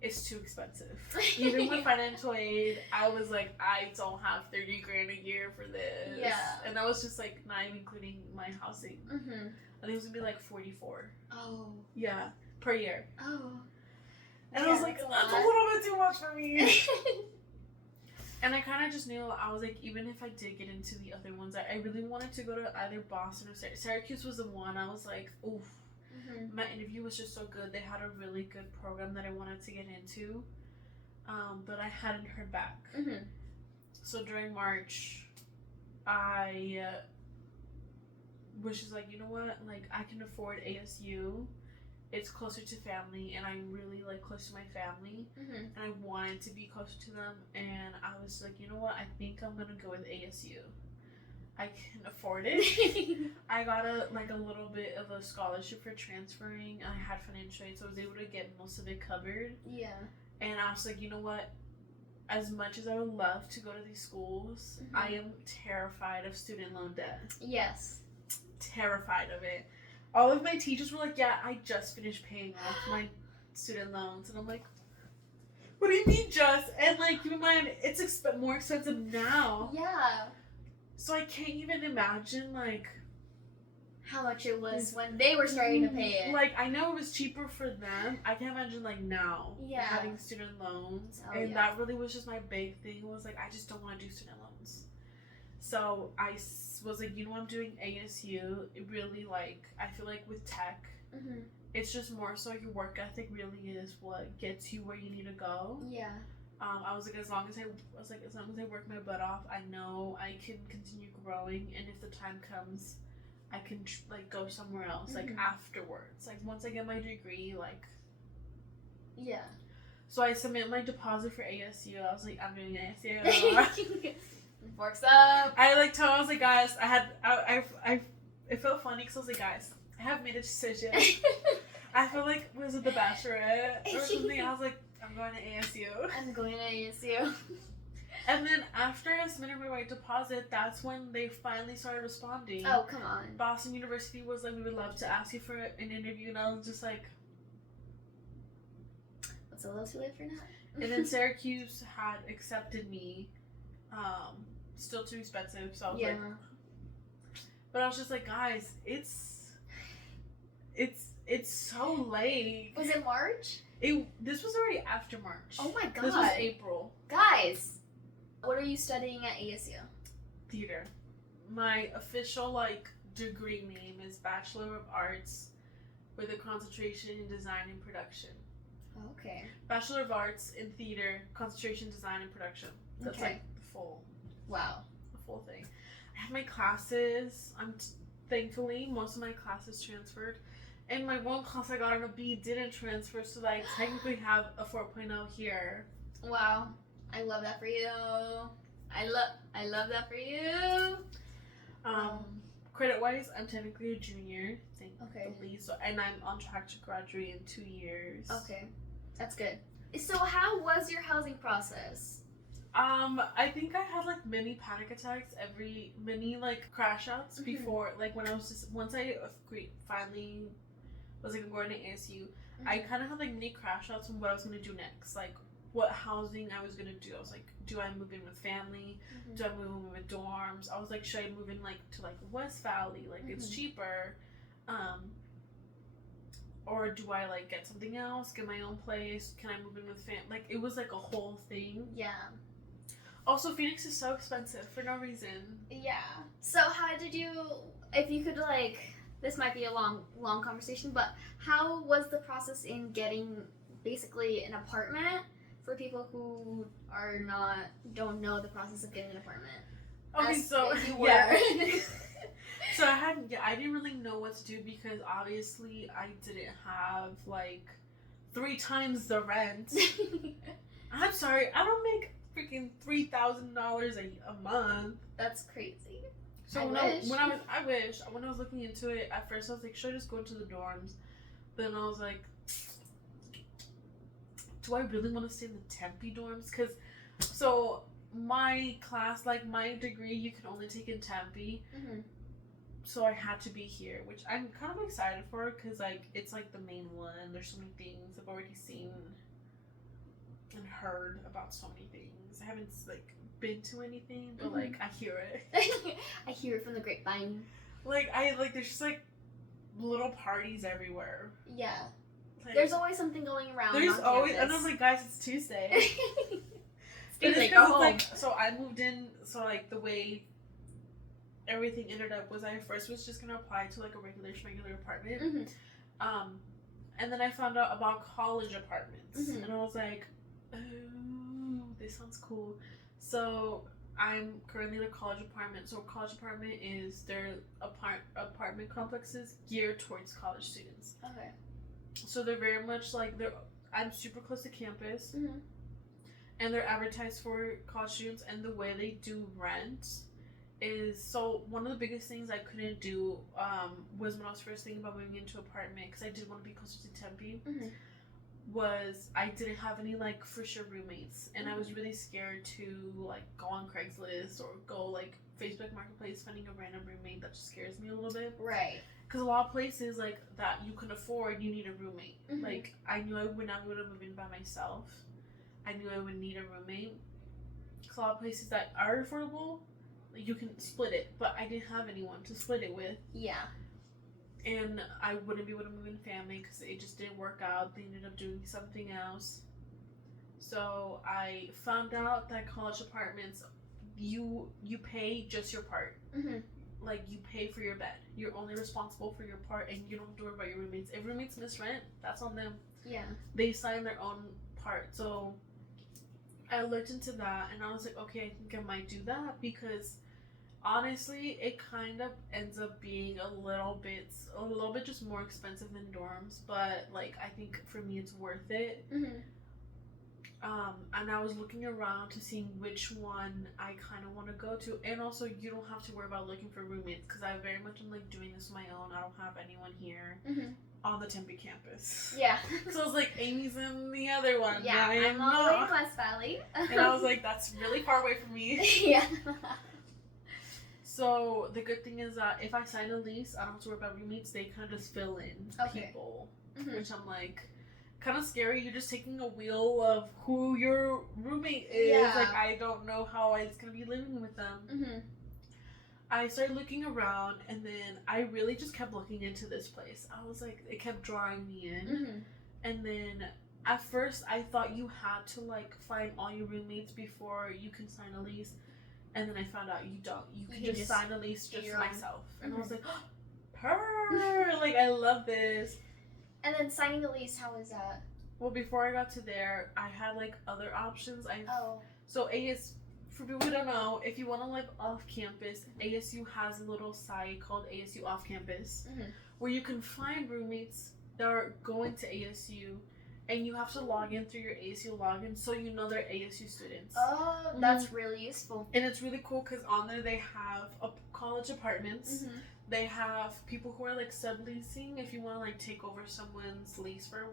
It's too expensive. Even with financial aid, I was like, I don't have 30 grand a year for this. Yeah. And that was just like not even including my housing. I think it was gonna be like 44. Oh. Yeah, per year. Oh. And Yeah, I was like, that's a little bit too much for me. And I kind of just knew, I was like, even if I did get into the other ones, I really wanted to go to either Boston or Syracuse was the one. I was like, oof. My interview was just so good. They had a really good program that I wanted to get into. But I hadn't heard back. So during March, I was just like, you know what? Like, I can afford ASU. It's closer to family, and I'm really like close to my family, and I wanted to be closer to them. And I was like, you know what? I think I'm gonna go with ASU. I can afford it. I got a little bit of a scholarship for transferring. I had financial aid, so I was able to get most of it covered. Yeah. And I was like, you know what? As much as I would love to go to these schools, I am terrified of student loan debt. Yes. Terrified of it. All of my teachers were like, yeah, I just finished paying off my student loans. And I'm like, what do you mean just? And like, keep in mind, it's more expensive now. Yeah. So I can't even imagine, like, how much it was when they were starting to pay it. Like, I know it was cheaper for them. I can't imagine, like, now having student loans. And that really was just my big thing, was like, I just don't want to do student loans. So I was like, you know, I'm doing ASU. It really, like, I feel like with tech, it's just more so your work ethic really is what gets you where you need to go. Yeah. I was like, as long as I work my butt off, I know I can continue growing, and if the time comes, I can like go somewhere else, like afterwards, like once I get my degree, like. Yeah. So I submit my deposit for ASU. I was like, I'm doing ASU. Works up. I was like, guys, it felt funny because I was like, guys, I have made a decision. I feel like, was it The Bachelorette or something? I was like, I'm going to ASU. I'm going to ASU. And then after I submitted my white deposit, that's when they finally started responding. Oh, come on. Boston University was like, we would love to ask you for an interview. And I was just like... It's a little too late for now. And then Syracuse had accepted me. Still too expensive. So I was like... But I was just like, guys, it's so late. Was it March? This was already after March. Oh my god. This was April. Guys, what are you studying at ASU? Theater. My official like degree name is Bachelor of Arts with a concentration in design and production. Okay. Bachelor of Arts in theater, concentration, design, and production. That's like the full. Wow. The full thing. I have my classes. Thankfully, most of my classes transferred. And my one class I got on a B didn't transfer, so I technically have a 4.0 here. Wow. I love that for you. I love that for you. Credit-wise, I'm technically a junior, thankfully. So, and I'm on track to graduate in 2 years. Okay. That's good. So how was your housing process? I think I had like many panic attacks, many like crash outs before, like when I was just, once I finally was like, I'm going to ASU, I kind of had like mini crash outs on what I was going to do next, like what housing I was going to do. I was like, do I move in with family? Do I move in with dorms? I was like, should I move in like to like West Valley? Like it's cheaper. Or do I like get something else, get my own place? Can I move in with family? Like it was like a whole thing. Yeah. Also, Phoenix is so expensive for no reason. Yeah. So how did you, if you could like, this might be a long conversation, but how was the process in getting basically an apartment for people who don't know the process of getting an apartment? Okay, so you were. Yeah. So I didn't really know what to do because obviously I didn't have like 3 times the rent. I'm sorry, I don't make freaking $3,000 a month. That's crazy. So when I was looking into it, at first I was like, should I just go into the dorms? Then I was like, do I really want to stay in the Tempe dorms? Because, so my class, like my degree, you can only take in Tempe. Mm-hmm. So I had to be here, which I'm kind of excited for because like it's like the main one. There's so many things I've already seen and heard about so many things. I haven't like been to anything, but like I hear it. I hear it from the grapevine. Like there's just like little parties everywhere. Yeah. Like, there's always something going around. There's always, campus. and I was like, guys, it's Tuesday. Tuesday, go home. Like, so I moved in. So like the way everything ended up was I first was just gonna apply to like a regular apartment. Mm-hmm. And then I found out about college apartments, Mm-hmm. and I was like, oh, this sounds cool. So I'm currently in a college apartment. So a college apartment is their apartment complexes geared towards college students. Okay. So they're very much like I'm super close to campus, Mm-hmm. and they're advertised for college students. And the way they do rent is, so one of the biggest things I couldn't do was when I was first thinking about moving into an apartment, because I did want to be closer to Tempe. Mm-hmm. Was I didn't have any like for sure roommates, and I was really scared to like go on Craigslist or go like Facebook Marketplace finding a random roommate. That just scares me a little bit. Right. Because a lot of places like that you can afford, you need a roommate. Mm-hmm. Like I knew I would not be able to move in by myself. I knew I would need a roommate. Because a lot of places that are affordable, you can split it, but I didn't have anyone to split it with. Yeah. And I wouldn't be able to move in family because it just didn't work out. They ended up doing something else. So I found out that college apartments, you pay just your part. Mm-hmm. Like you pay for your bed. You're only responsible for your part, and you don't have to worry about your roommates. If roommates miss rent, that's on them. Yeah. They sign their own part. So I looked into that, and I was like, okay, I think I might do that because honestly, it kind of ends up being a little bit just more expensive than dorms, but like I think for me it's worth it. Mm-hmm. And I was looking around to see which one I kind of want to go to, and also you don't have to worry about looking for roommates because I very much am like doing this on my own. I don't have anyone here on the Tempe campus. Yeah. So I was like, Amy's in the other one. Yeah, I'm all the way in West Valley. And I was like, that's really far away from me. Yeah. So the good thing is that if I sign a lease, I don't have to worry about roommates. They kind of just fill in people, which I'm like, kind of scary. You're just taking a wheel of who your roommate is. Yeah. Like I don't know how it's gonna be living with them. Mm-hmm. I started looking around, and then I really just kept looking into this place. I was like, it kept drawing me in, Mm-hmm. and then at first I thought you had to like find all your roommates before you can sign a lease. And then I found out you don't. You can just sign a lease just for myself. And I was like, oh, purr! Like, I love this. And then signing a lease, how was that? Well, before I got to there, I had, like, other options. So for people who don't know, if you want to live off campus, ASU has a little site called ASU Off Campus, where you can find roommates that are going to ASU. And you have to log in through your ASU login so you know they're ASU students. Oh, that's really useful. And it's really cool because on there they have college apartments. Mm-hmm. They have people who are like subleasing if you want to like take over someone's lease for.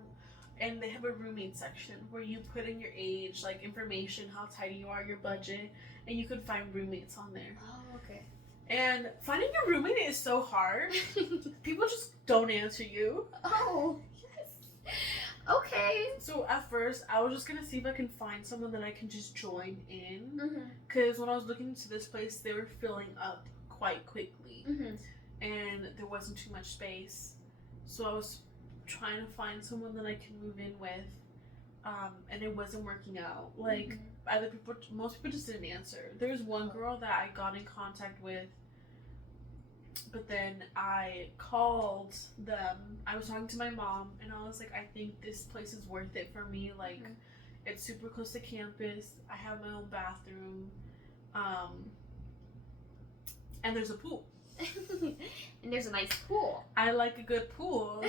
And they have a roommate section where you put in your age, like information, how tidy you are, your budget, and you can find roommates on there. Oh, okay. And finding a roommate is so hard. People just don't answer you. Oh, yes. Okay. So at first, I was just gonna see if I can find someone that I can just join in. Because when I was looking into this place, they were filling up quite quickly. And there wasn't too much space. So I was trying to find someone that I can move in with. And it wasn't working out. Like, most people just didn't answer. There was one girl that I got in contact with. But then I called them. I was talking to my mom, and I was like, I think this place is worth it for me. Like, it's super close to campus. I have my own bathroom. And there's a pool. And there's a nice pool. I like a good pool.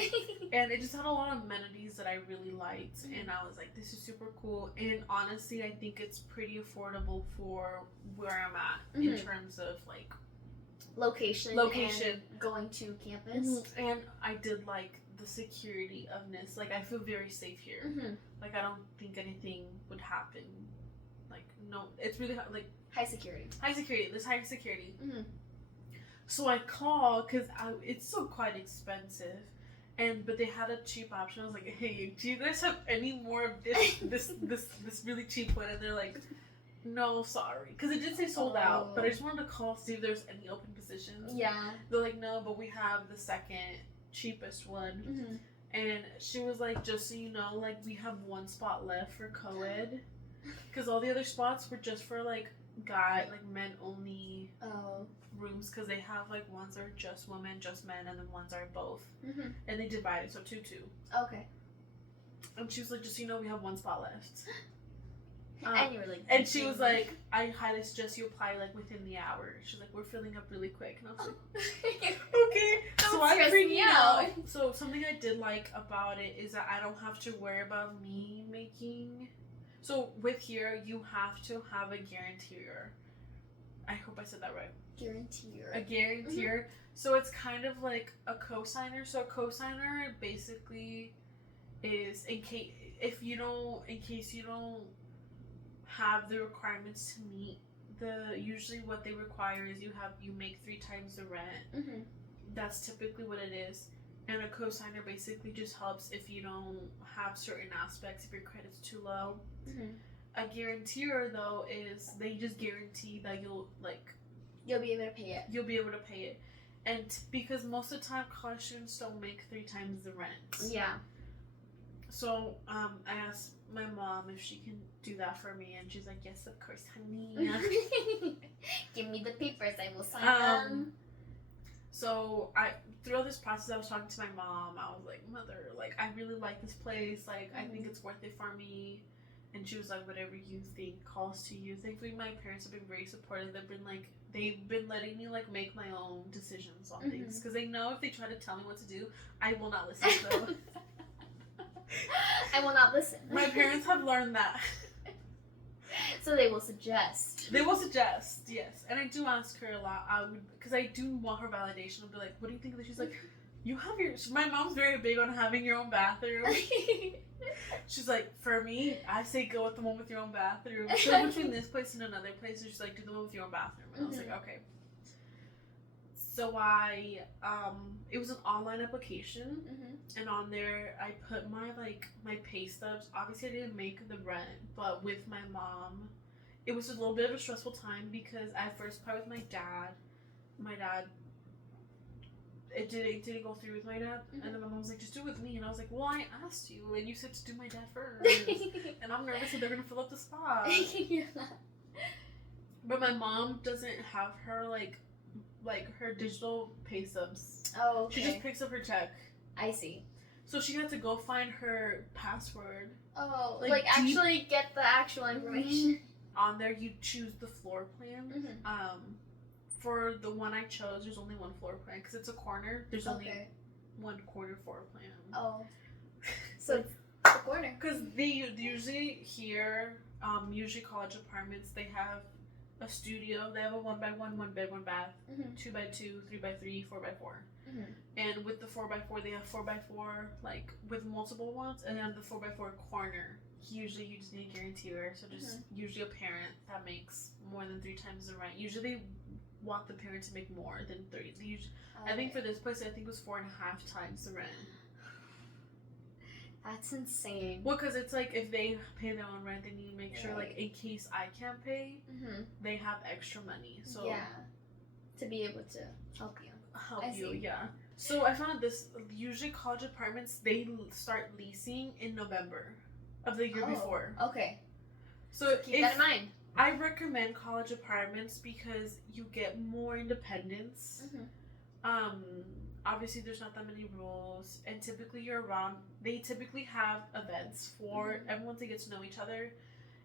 And it just had a lot of amenities that I really liked. And I was like, this is super cool. And honestly, I think it's pretty affordable for where I'm at in terms of, like, location and going to campus. And I did like the security ofness. Like, I feel very safe here. Like, I don't think anything would happen. Like, no, it's really like high security. There's high security. So I called because it's still quite expensive, but they had a cheap option. I was like, hey, do you guys have any more of this really cheap one? And they're like, no, sorry, because it did say sold out. But I just wanted to call to see if there's any open positions. Yeah. They're like, no, but we have the second cheapest one. And she was like, just so you know, like, we have one spot left for co-ed, because all the other spots were just for like men only rooms, because they have like ones are just women, just men, and then ones are both, and they divide it, so 2-2. Okay. And she was like, just so you know, we have one spot left. And you were like, and she was like, I highly suggest you apply like within the hour. She's like, we're filling up really quick, and I was like, okay. So I'm freaking out. So something I did like about it is that I don't have to worry about me making. So with here, you have to have a guarantor. I hope I said that right. Guarantor. A guarantor. So it's kind of like a cosigner. So a cosigner basically is in case you don't have the requirements to meet usually what they require is you make 3 times the rent. That's typically what it is. And a cosigner basically just helps if you don't have certain aspects, if your credit's too low. A guarantor, though, is they just guarantee that you'll be able to pay it. You'll be able to pay it. And because most of the time, college students don't make 3 times the rent. Yeah. So I asked my mom if she can do that for me, and she's like, yes, of course, honey. Give me the papers, I will sign them. So throughout this process, I was talking to my mom. I was like, Mother, like, I really like this place. Like, I think it's worth it for me. And she was like, whatever you think calls to you. Thankfully, my parents have been very supportive. They've been letting me like make my own decisions on things, because they know if they try to tell me what to do, I will not listen. So I will not listen. My parents have learned that. So they will suggest. They will suggest, yes. And I do ask her a lot. Because I do want her validation. I'll be like, what do you think of this? She's like, you have my mom's very big on having your own bathroom. She's like, for me, I say go with the one with your own bathroom. So between this place and another place, she's like, do the one with your own bathroom. And I was like, okay. So it was an online application, and on there I put my pay stubs. Obviously I didn't make the rent, but with my mom, it was a little bit of a stressful time because I first applied with my dad. It didn't go through with my dad, and then my mom was like, just do it with me, and I was like, well, I asked you, and you said to do my dad first, and I'm nervous that they're gonna fill up the spot. But my mom doesn't have her like her digital pay stubs. Oh, okay. She just picks up her check. I see. So she had to go find her password. Oh, like actually get the actual information. On there, you choose the floor plan. For the one I chose, there's only one floor plan because it's a corner. There's only one corner floor plan. Oh, so it's the corner. Because they usually here, usually college apartments, they have a studio. They have a 1x1, 1 bed, 1 bath, 2x2, 3x3, 4x4. And with the 4x4, they have 4x4 like with multiple ones, and then the 4x4 corner. Usually, you just need a guarantor, so just usually a parent that makes more than 3 times the rent. Usually, they want the parent to make more than 3. I think for this place, I think it was 4.5 times the rent. That's insane. Well, because it's like if they pay their own rent, they need to make sure, like, in case I can't pay, they have extra money. So yeah, to be able to help you. Yeah. So I found this. Usually, college apartments they start leasing in November of the year before. Okay. So keep that in mind. I recommend college apartments because you get more independence. Obviously, there's not that many rules, and typically they typically have events for everyone to get to know each other,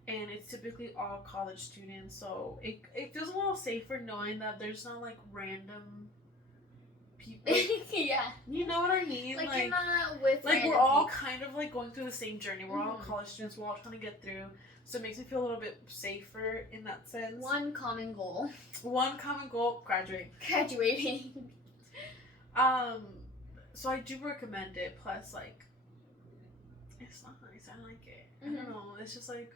and it's typically all college students, so it feels a little safer knowing that there's not like random people. Yeah. You know what I mean? Like you're not with. Like we're random all people. kind of like going through the same journey. We're all Mhm. college students. We're all trying to get through. So it makes me feel a little bit safer in that sense. One common goal. One common goal: graduate. Graduating. So I do recommend it. Plus, like, it's not nice. I like it. I don't know. It's just like.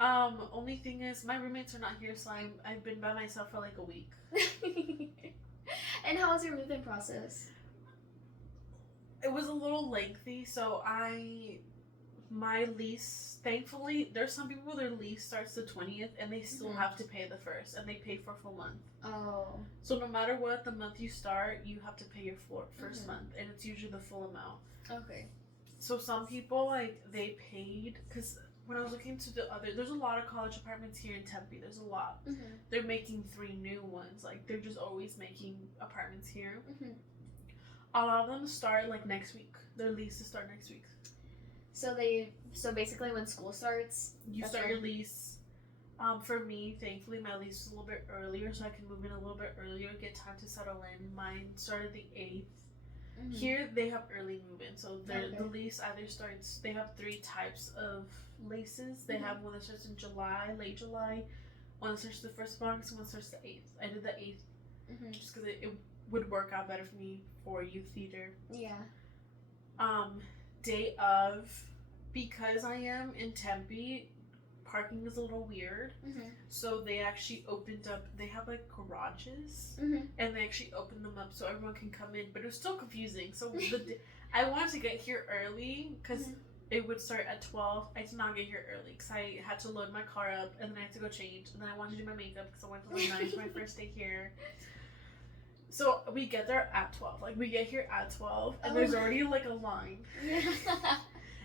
Only thing is, my roommates are not here, so I've been by myself for like a week. And how was your move-in process? It was a little lengthy, so my lease, thankfully, there's some people their lease starts the 20th and they still have to pay the 1st, and they pay for a full month. Oh. So no matter what, the month you start, you have to pay your first month, and it's usually the full amount. Okay. So some people, like, they paid, because when I was looking to there's a lot of college apartments here in Tempe. There's a lot. They're making 3 new ones. Like, they're just always making apartments here. A lot of them start, like, next week. Their leases start next week. So basically when school starts, you start your lease. For me, thankfully, my lease was a little bit earlier, so I can move in a little bit earlier, get time to settle in. Mine started the 8th. Here, they have early move-in, so the lease either starts, they have 3 types of leases. They have one that starts in July, late July, one that starts the 1st of August, and one that starts the 8th. I did the 8th just because it would work out better for me for youth theater. Yeah. Day of, because I am in Tempe, parking is a little weird. So they actually opened up, they have like garages, and they actually opened them up so everyone can come in, but it was still confusing. So I wanted to get here early because it would start at 12. I did not get here early because I had to load my car up, and then I had to go change, and then I wanted to do my makeup because I went to the night my first day here. So we get there at 12. Like, we get here at 12, and there's already like a line.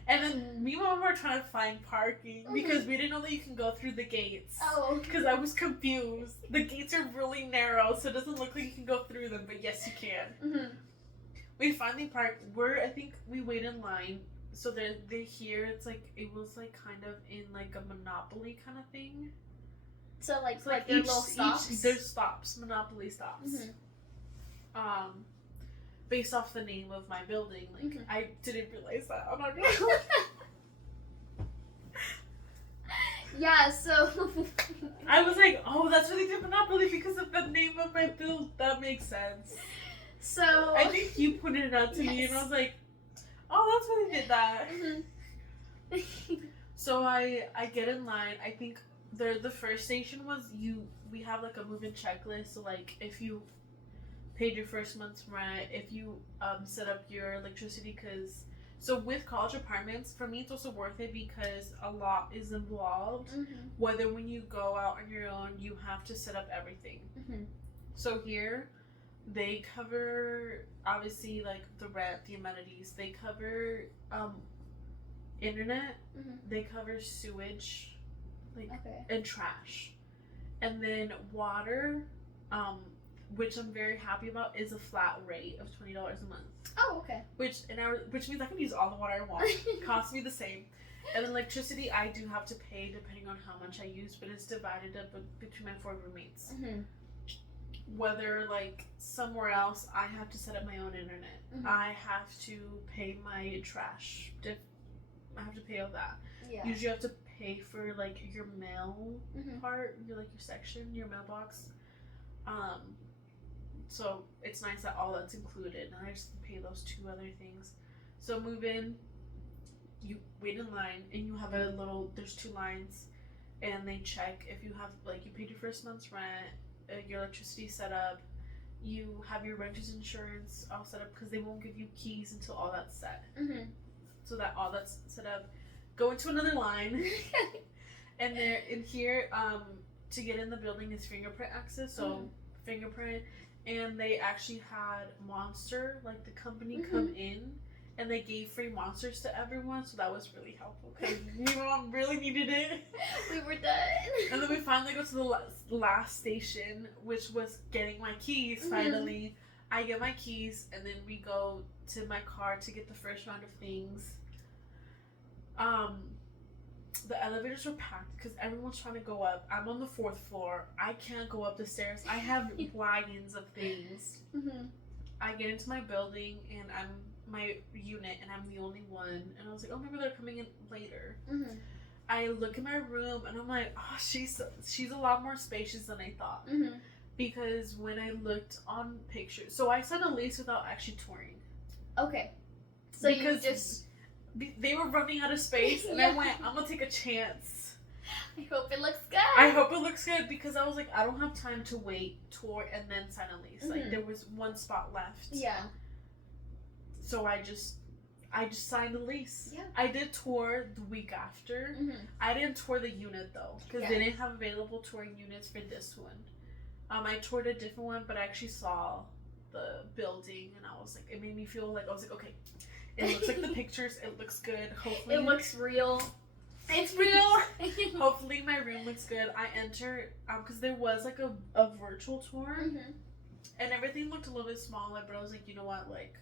And then me and my mom were trying to find parking because we didn't know that you can go through the gates. Oh. Because I was confused. The gates are really narrow, so it doesn't look like you can go through them, but yes, you can. We finally parked. I think we wait in line. So they're here. It's like, it was like kind of in like a Monopoly kind of thing. So like each, their little stops? There's stops, Monopoly stops. Based off the name of my building, like I didn't realize that. I'm not gonna Yeah, so I was like, oh, that's really good Monopoly because of the name of my build. That makes sense. So I think you pointed it out to me, and I was like, oh, that's why they did that. So I get in line. I think the first station was we have like a move-in checklist. So like, if you paid your first month's rent, if you set up your electricity, because so with college apartments, for me it's also worth it because a lot is involved. Whether when you go out on your own, you have to set up everything. So here they cover obviously like the rent, the amenities. They cover internet. They cover sewage, like and trash, and then water. Which I'm very happy about, is a flat rate of $20 a month. Oh, okay. Which means I can use all the water I want. It costs me the same. And then electricity, I do have to pay depending on how much I use, but it's divided up between my 4 roommates. Whether like somewhere else, I have to set up my own internet. I have to pay my trash. I have to pay all that. Yeah. Usually, you have to pay for like your mail part, your section, your mailbox. So it's nice that all that's included, and I just pay those 2 other things. So move in, you wait in line, and you have there's 2 lines, and they check if you have, like, you paid your first month's rent, your electricity set up, you have your renter's insurance all set up, because they won't give you keys until all that's set. So that all that's set up, go into another line, and there in here, to get in the building is fingerprint access, so fingerprint. And they actually had Monster, like the company, come in, and they gave free Monsters to everyone, so that was really helpful because my mom really needed it. We were done. And then we finally go to the last station, which was getting my keys. Finally, I get my keys, and then we go to my car to get the first round of things. The elevators were packed because everyone's trying to go up. I'm on the 4th floor. I can't go up the stairs. I have wagons of things. I get into my building and I'm my unit and I'm the only one, and I was like, oh, maybe they're coming in later. Mm-hmm. I look in my room and I'm like, oh, she's a lot more spacious than I thought. Mm-hmm. Because when I looked on pictures, so I signed a lease without actually touring. Okay. So because you just... they were running out of space, and Yeah. I went, I'm gonna take a chance. I hope it looks good. I hope it looks good, because I was like, I don't have time to wait, tour, and then sign a lease. Like, there was one spot left. Yeah. So I just signed a lease. Yeah. I did tour the week after. Mm-hmm. I didn't tour the unit though, because Yeah. they didn't have available touring units for this one. I toured a different one, but I actually saw the building, and I was like, it made me feel like, I was like, okay, it looks like the pictures, it looks good. Hopefully It looks real. it's real. Hopefully my room looks good. I enter because there was like a virtual tour, Mm-hmm. and everything looked a little bit smaller, but I was like, you know what, like,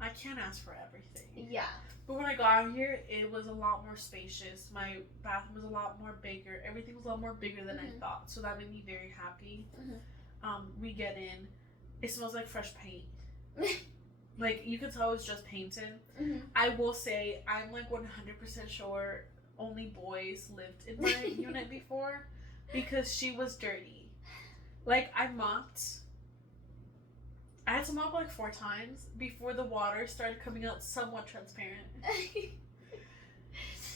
I can't ask for everything. Yeah. But when I got here, it was a lot more spacious. My bathroom was a lot more bigger. Everything was a lot more bigger than I thought. So that made me very happy. Mm-hmm. We get in. It smells like fresh paint. Like, you could tell it was just painted. Mm-hmm. I will say, I'm like 100% sure only boys lived in my unit before, because she was dirty. Like, I mopped. I had to mop like 4 times before the water started coming out somewhat transparent.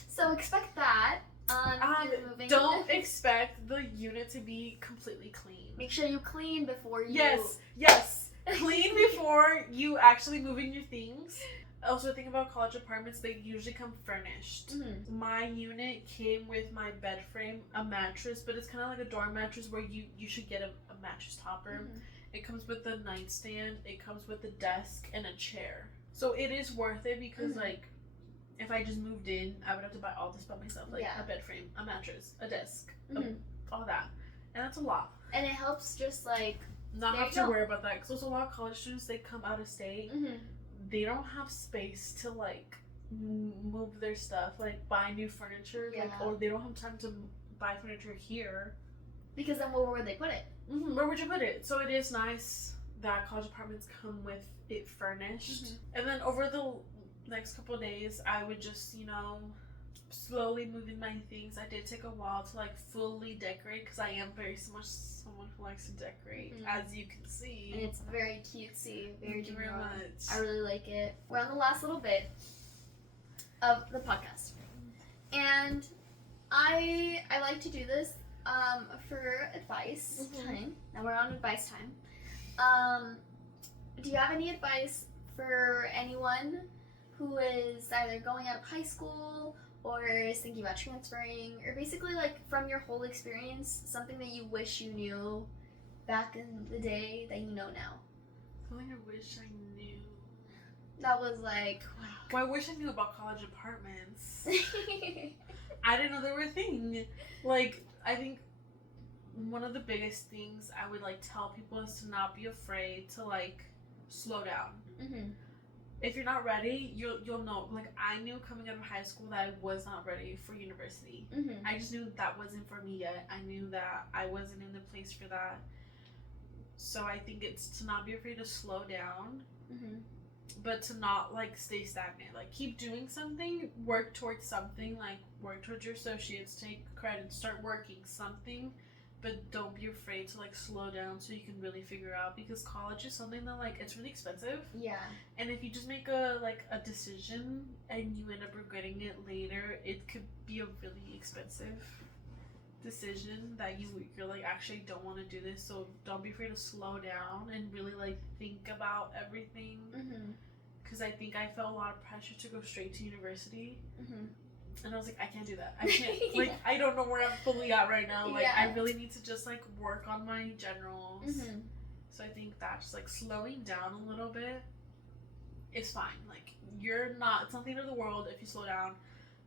So expect that. You're moving. Don't expect the unit to be completely clean. Make sure you clean before you... Yes. Clean before you actually move in your things. Also, the thing about college apartments, they usually come furnished. Mm-hmm. My unit came with my bed frame, a mattress, but it's kind of like a dorm mattress where you should get a mattress topper. Mm-hmm. It comes with a nightstand, it comes with a desk, and a chair. So it is worth it, because like, if I just moved in, I would have to buy all this by myself. Like, a bed frame, a mattress, a desk, all that. And that's a lot. And it helps just like... Not have to worry about that, because there's a lot of college students, they come out of state. Mm-hmm. They don't have space to like move their stuff, like buy new furniture, like, or they don't have time to buy furniture here. Because then where would they put it? Mm-hmm. Where would you put it? So it is nice that college apartments come with it furnished. And then over the next couple of days, I would just, slowly move in my things. I did take a while to like fully decorate, because I am very much someone who likes to decorate, as you can see. And it's very cutesy, very Thank you very much. I really like it. We're on the last little bit of the podcast, and I like to do this for advice time. Now we're on advice time. Do you have any advice for anyone who is either going out of high school or is thinking about transferring, or basically like from your whole experience, something that you wish you knew back in the day that you know now? Something I wish I knew. That was like, wow. Well, I wish I knew about college apartments. I didn't know they were a thing. Like, I think one of the biggest things I would like tell people is to not be afraid to like slow down. If you're not ready, you'll know. Like, I knew coming out of high school that I was not ready for university. I just knew that wasn't for me yet. I knew that I wasn't in the place for that. So I think it's to not be afraid to slow down, but to not like stay stagnant. Like, keep doing something, work towards something, like work towards your associates, take credit, start working something. But don't be afraid to like slow down so you can really figure out, because college is something that like, it's really expensive. Yeah. And if you just make a decision and you end up regretting it later, it could be a really expensive decision that you're like, actually don't want to do this. So don't be afraid to slow down and really like think about everything. Because I think I felt a lot of pressure to go straight to university. And I was like, I can't do that. I can't. Like, I don't know where I'm fully at right now. Like, I really need to just like work on my generals. So I think that just like slowing down a little bit is fine. Like, it's not the end of the world if you slow down.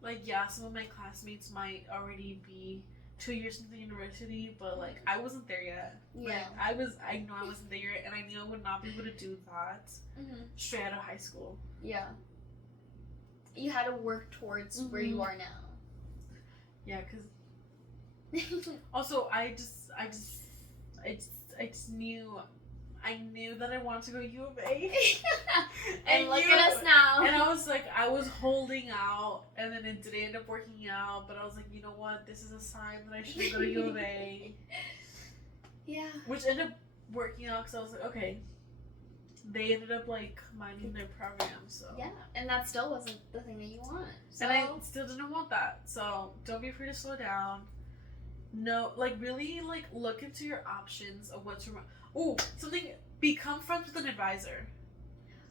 Like, yeah, some of my classmates might already be 2 years into university, but like, I wasn't there yet. Yeah. Like, I know I wasn't there yet, and I knew I would not be able to do that straight out of high school. Yeah. You had to work towards where you are now. Yeah, because also I just knew I knew that I wanted to go U of A. And look at us now. And I was like, I was holding out, and then it didn't end up working out. But I was like, you know what? This is a sign that I should go to U of A. Yeah. Which ended up working out because I was like, okay. They ended up like minding their program, so. Yeah, and that still wasn't the thing that you want. So. And I still didn't want that. So don't be afraid to slow down. No, like really, like look into your options of what's wrong. Oh, something. Become friends with an advisor.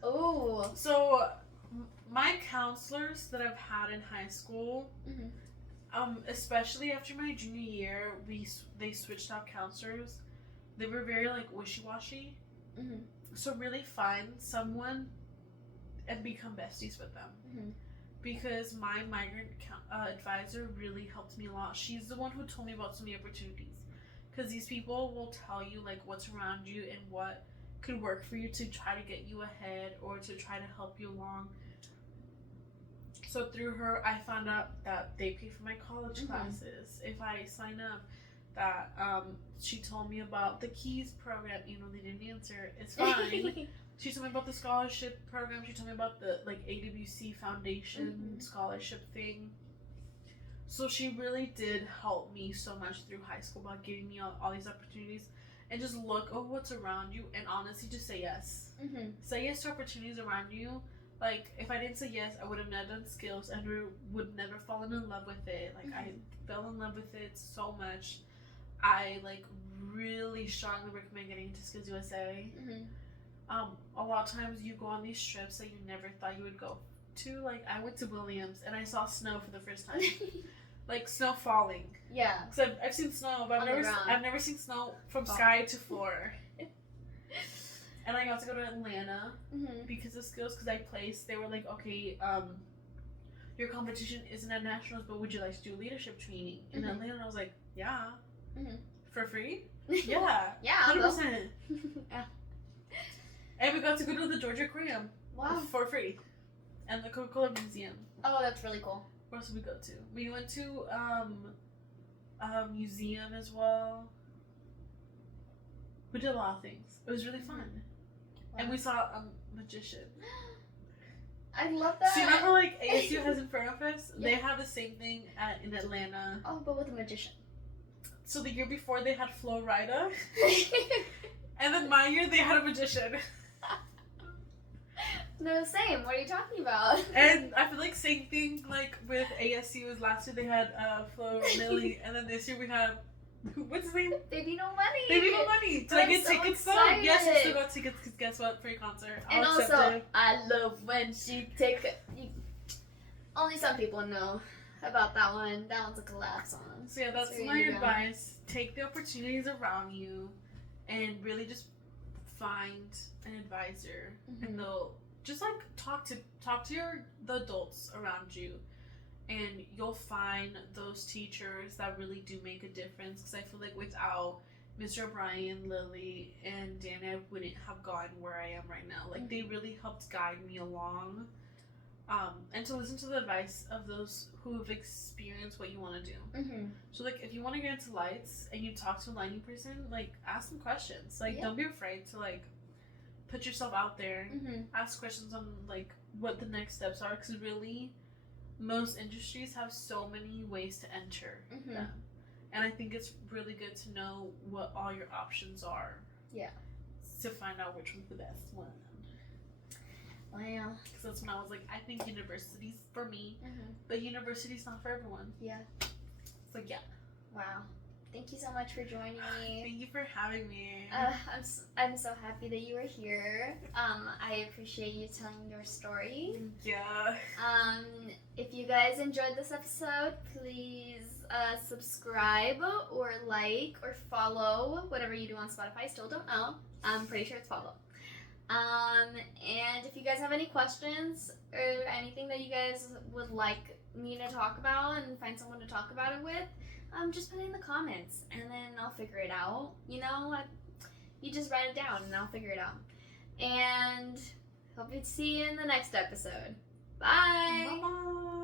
Oh. So, my counselors that I've had in high school, especially after my junior year, they switched out counselors. They were very like wishy-washy. So really find someone and become besties with them. Because my migrant advisor really helped me a lot. She's the one who told me about so many opportunities. Because these people will tell you like what's around you and what could work for you to try to get you ahead or to try to help you along. So through her, I found out that they pay for my college classes. If I sign up, that she told me about the Keys program. You know, they didn't answer. It's fine. She told me about the scholarship program. She told me about the like AWC Foundation scholarship thing. So she really did help me so much through high school about giving me all these opportunities. And just look at what's around you and honestly just say yes. Say yes to opportunities around you. Like, if I didn't say yes, I would have never done skills and would never fallen in love with it. Like, I fell in love with it so much. I, like, really strongly recommend getting into Skills USA. A lot of times you go on these trips that you never thought you would go to. Like, I went to Williams and I saw snow for the first time. Like, snow falling. Yeah. Because I've seen snow, but I've never seen snow from sky to floor. And I got to go to Atlanta because of skills, because I placed. They were like, okay, your competition isn't at nationals, but would you like to do leadership training in Atlanta? And I was like, yeah. For free? Yeah. Yeah. 100%. Yeah. And we got to go to the Georgia Aquarium. Wow. For free. And the Coca-Cola Museum. Oh, that's really cool. Where else did we go to? We went to a museum as well. We did a lot of things. It was really fun. Wow. And we saw a magician. I love that. So you know how like ASU has Infernofest? Yeah. They have the same thing in Atlanta. Oh, but with a magician. So the year before they had Flo Rida. And then my year they had a magician. They're the same. What are you talking about? And I feel like same thing like with ASU was last year they had Flo Millie, and then this year we have what's his name? Baby No Money. Baby No Money. Did I get tickets though? Yes, I still got tickets because guess what? Free concert. And also, I love when she only some people know about that one. That one's a collab song. So yeah, that's my advice. Take the opportunities around you, and really just find an advisor, and they'll just like talk to the adults around you, and you'll find those teachers that really do make a difference. Because I feel like without Mr. O'Brien, Lily, and Danny, I wouldn't have gotten where I am right now. Like they really helped guide me along, and to listen to the advice of those who have experienced what you want to do. So like if you want to get into lights and you talk to a lighting person, like ask them questions. Like don't be afraid to like put yourself out there. Ask questions on like what the next steps are, because really most industries have so many ways to enter them. And I think it's really good to know what all your options are. Yeah. To find out which one's the best one. Wow. Because that's when I was like, I think university's for me, but university's not for everyone. Yeah. It's like, yeah. Wow. Thank you so much for joining me. Thank you for having me. I'm so happy that you were here. I appreciate you telling your story. Yeah. If you guys enjoyed this episode, please subscribe or like or follow, whatever you do on Spotify. Still don't know. I'm pretty sure it's follow. And if you guys have any questions or anything that you guys would like me to talk about and find someone to talk about it with, just put it in the comments and then I'll figure it out. You know, you just write it down and I'll figure it out. And hope to see you in the next episode. Bye! Bye-bye.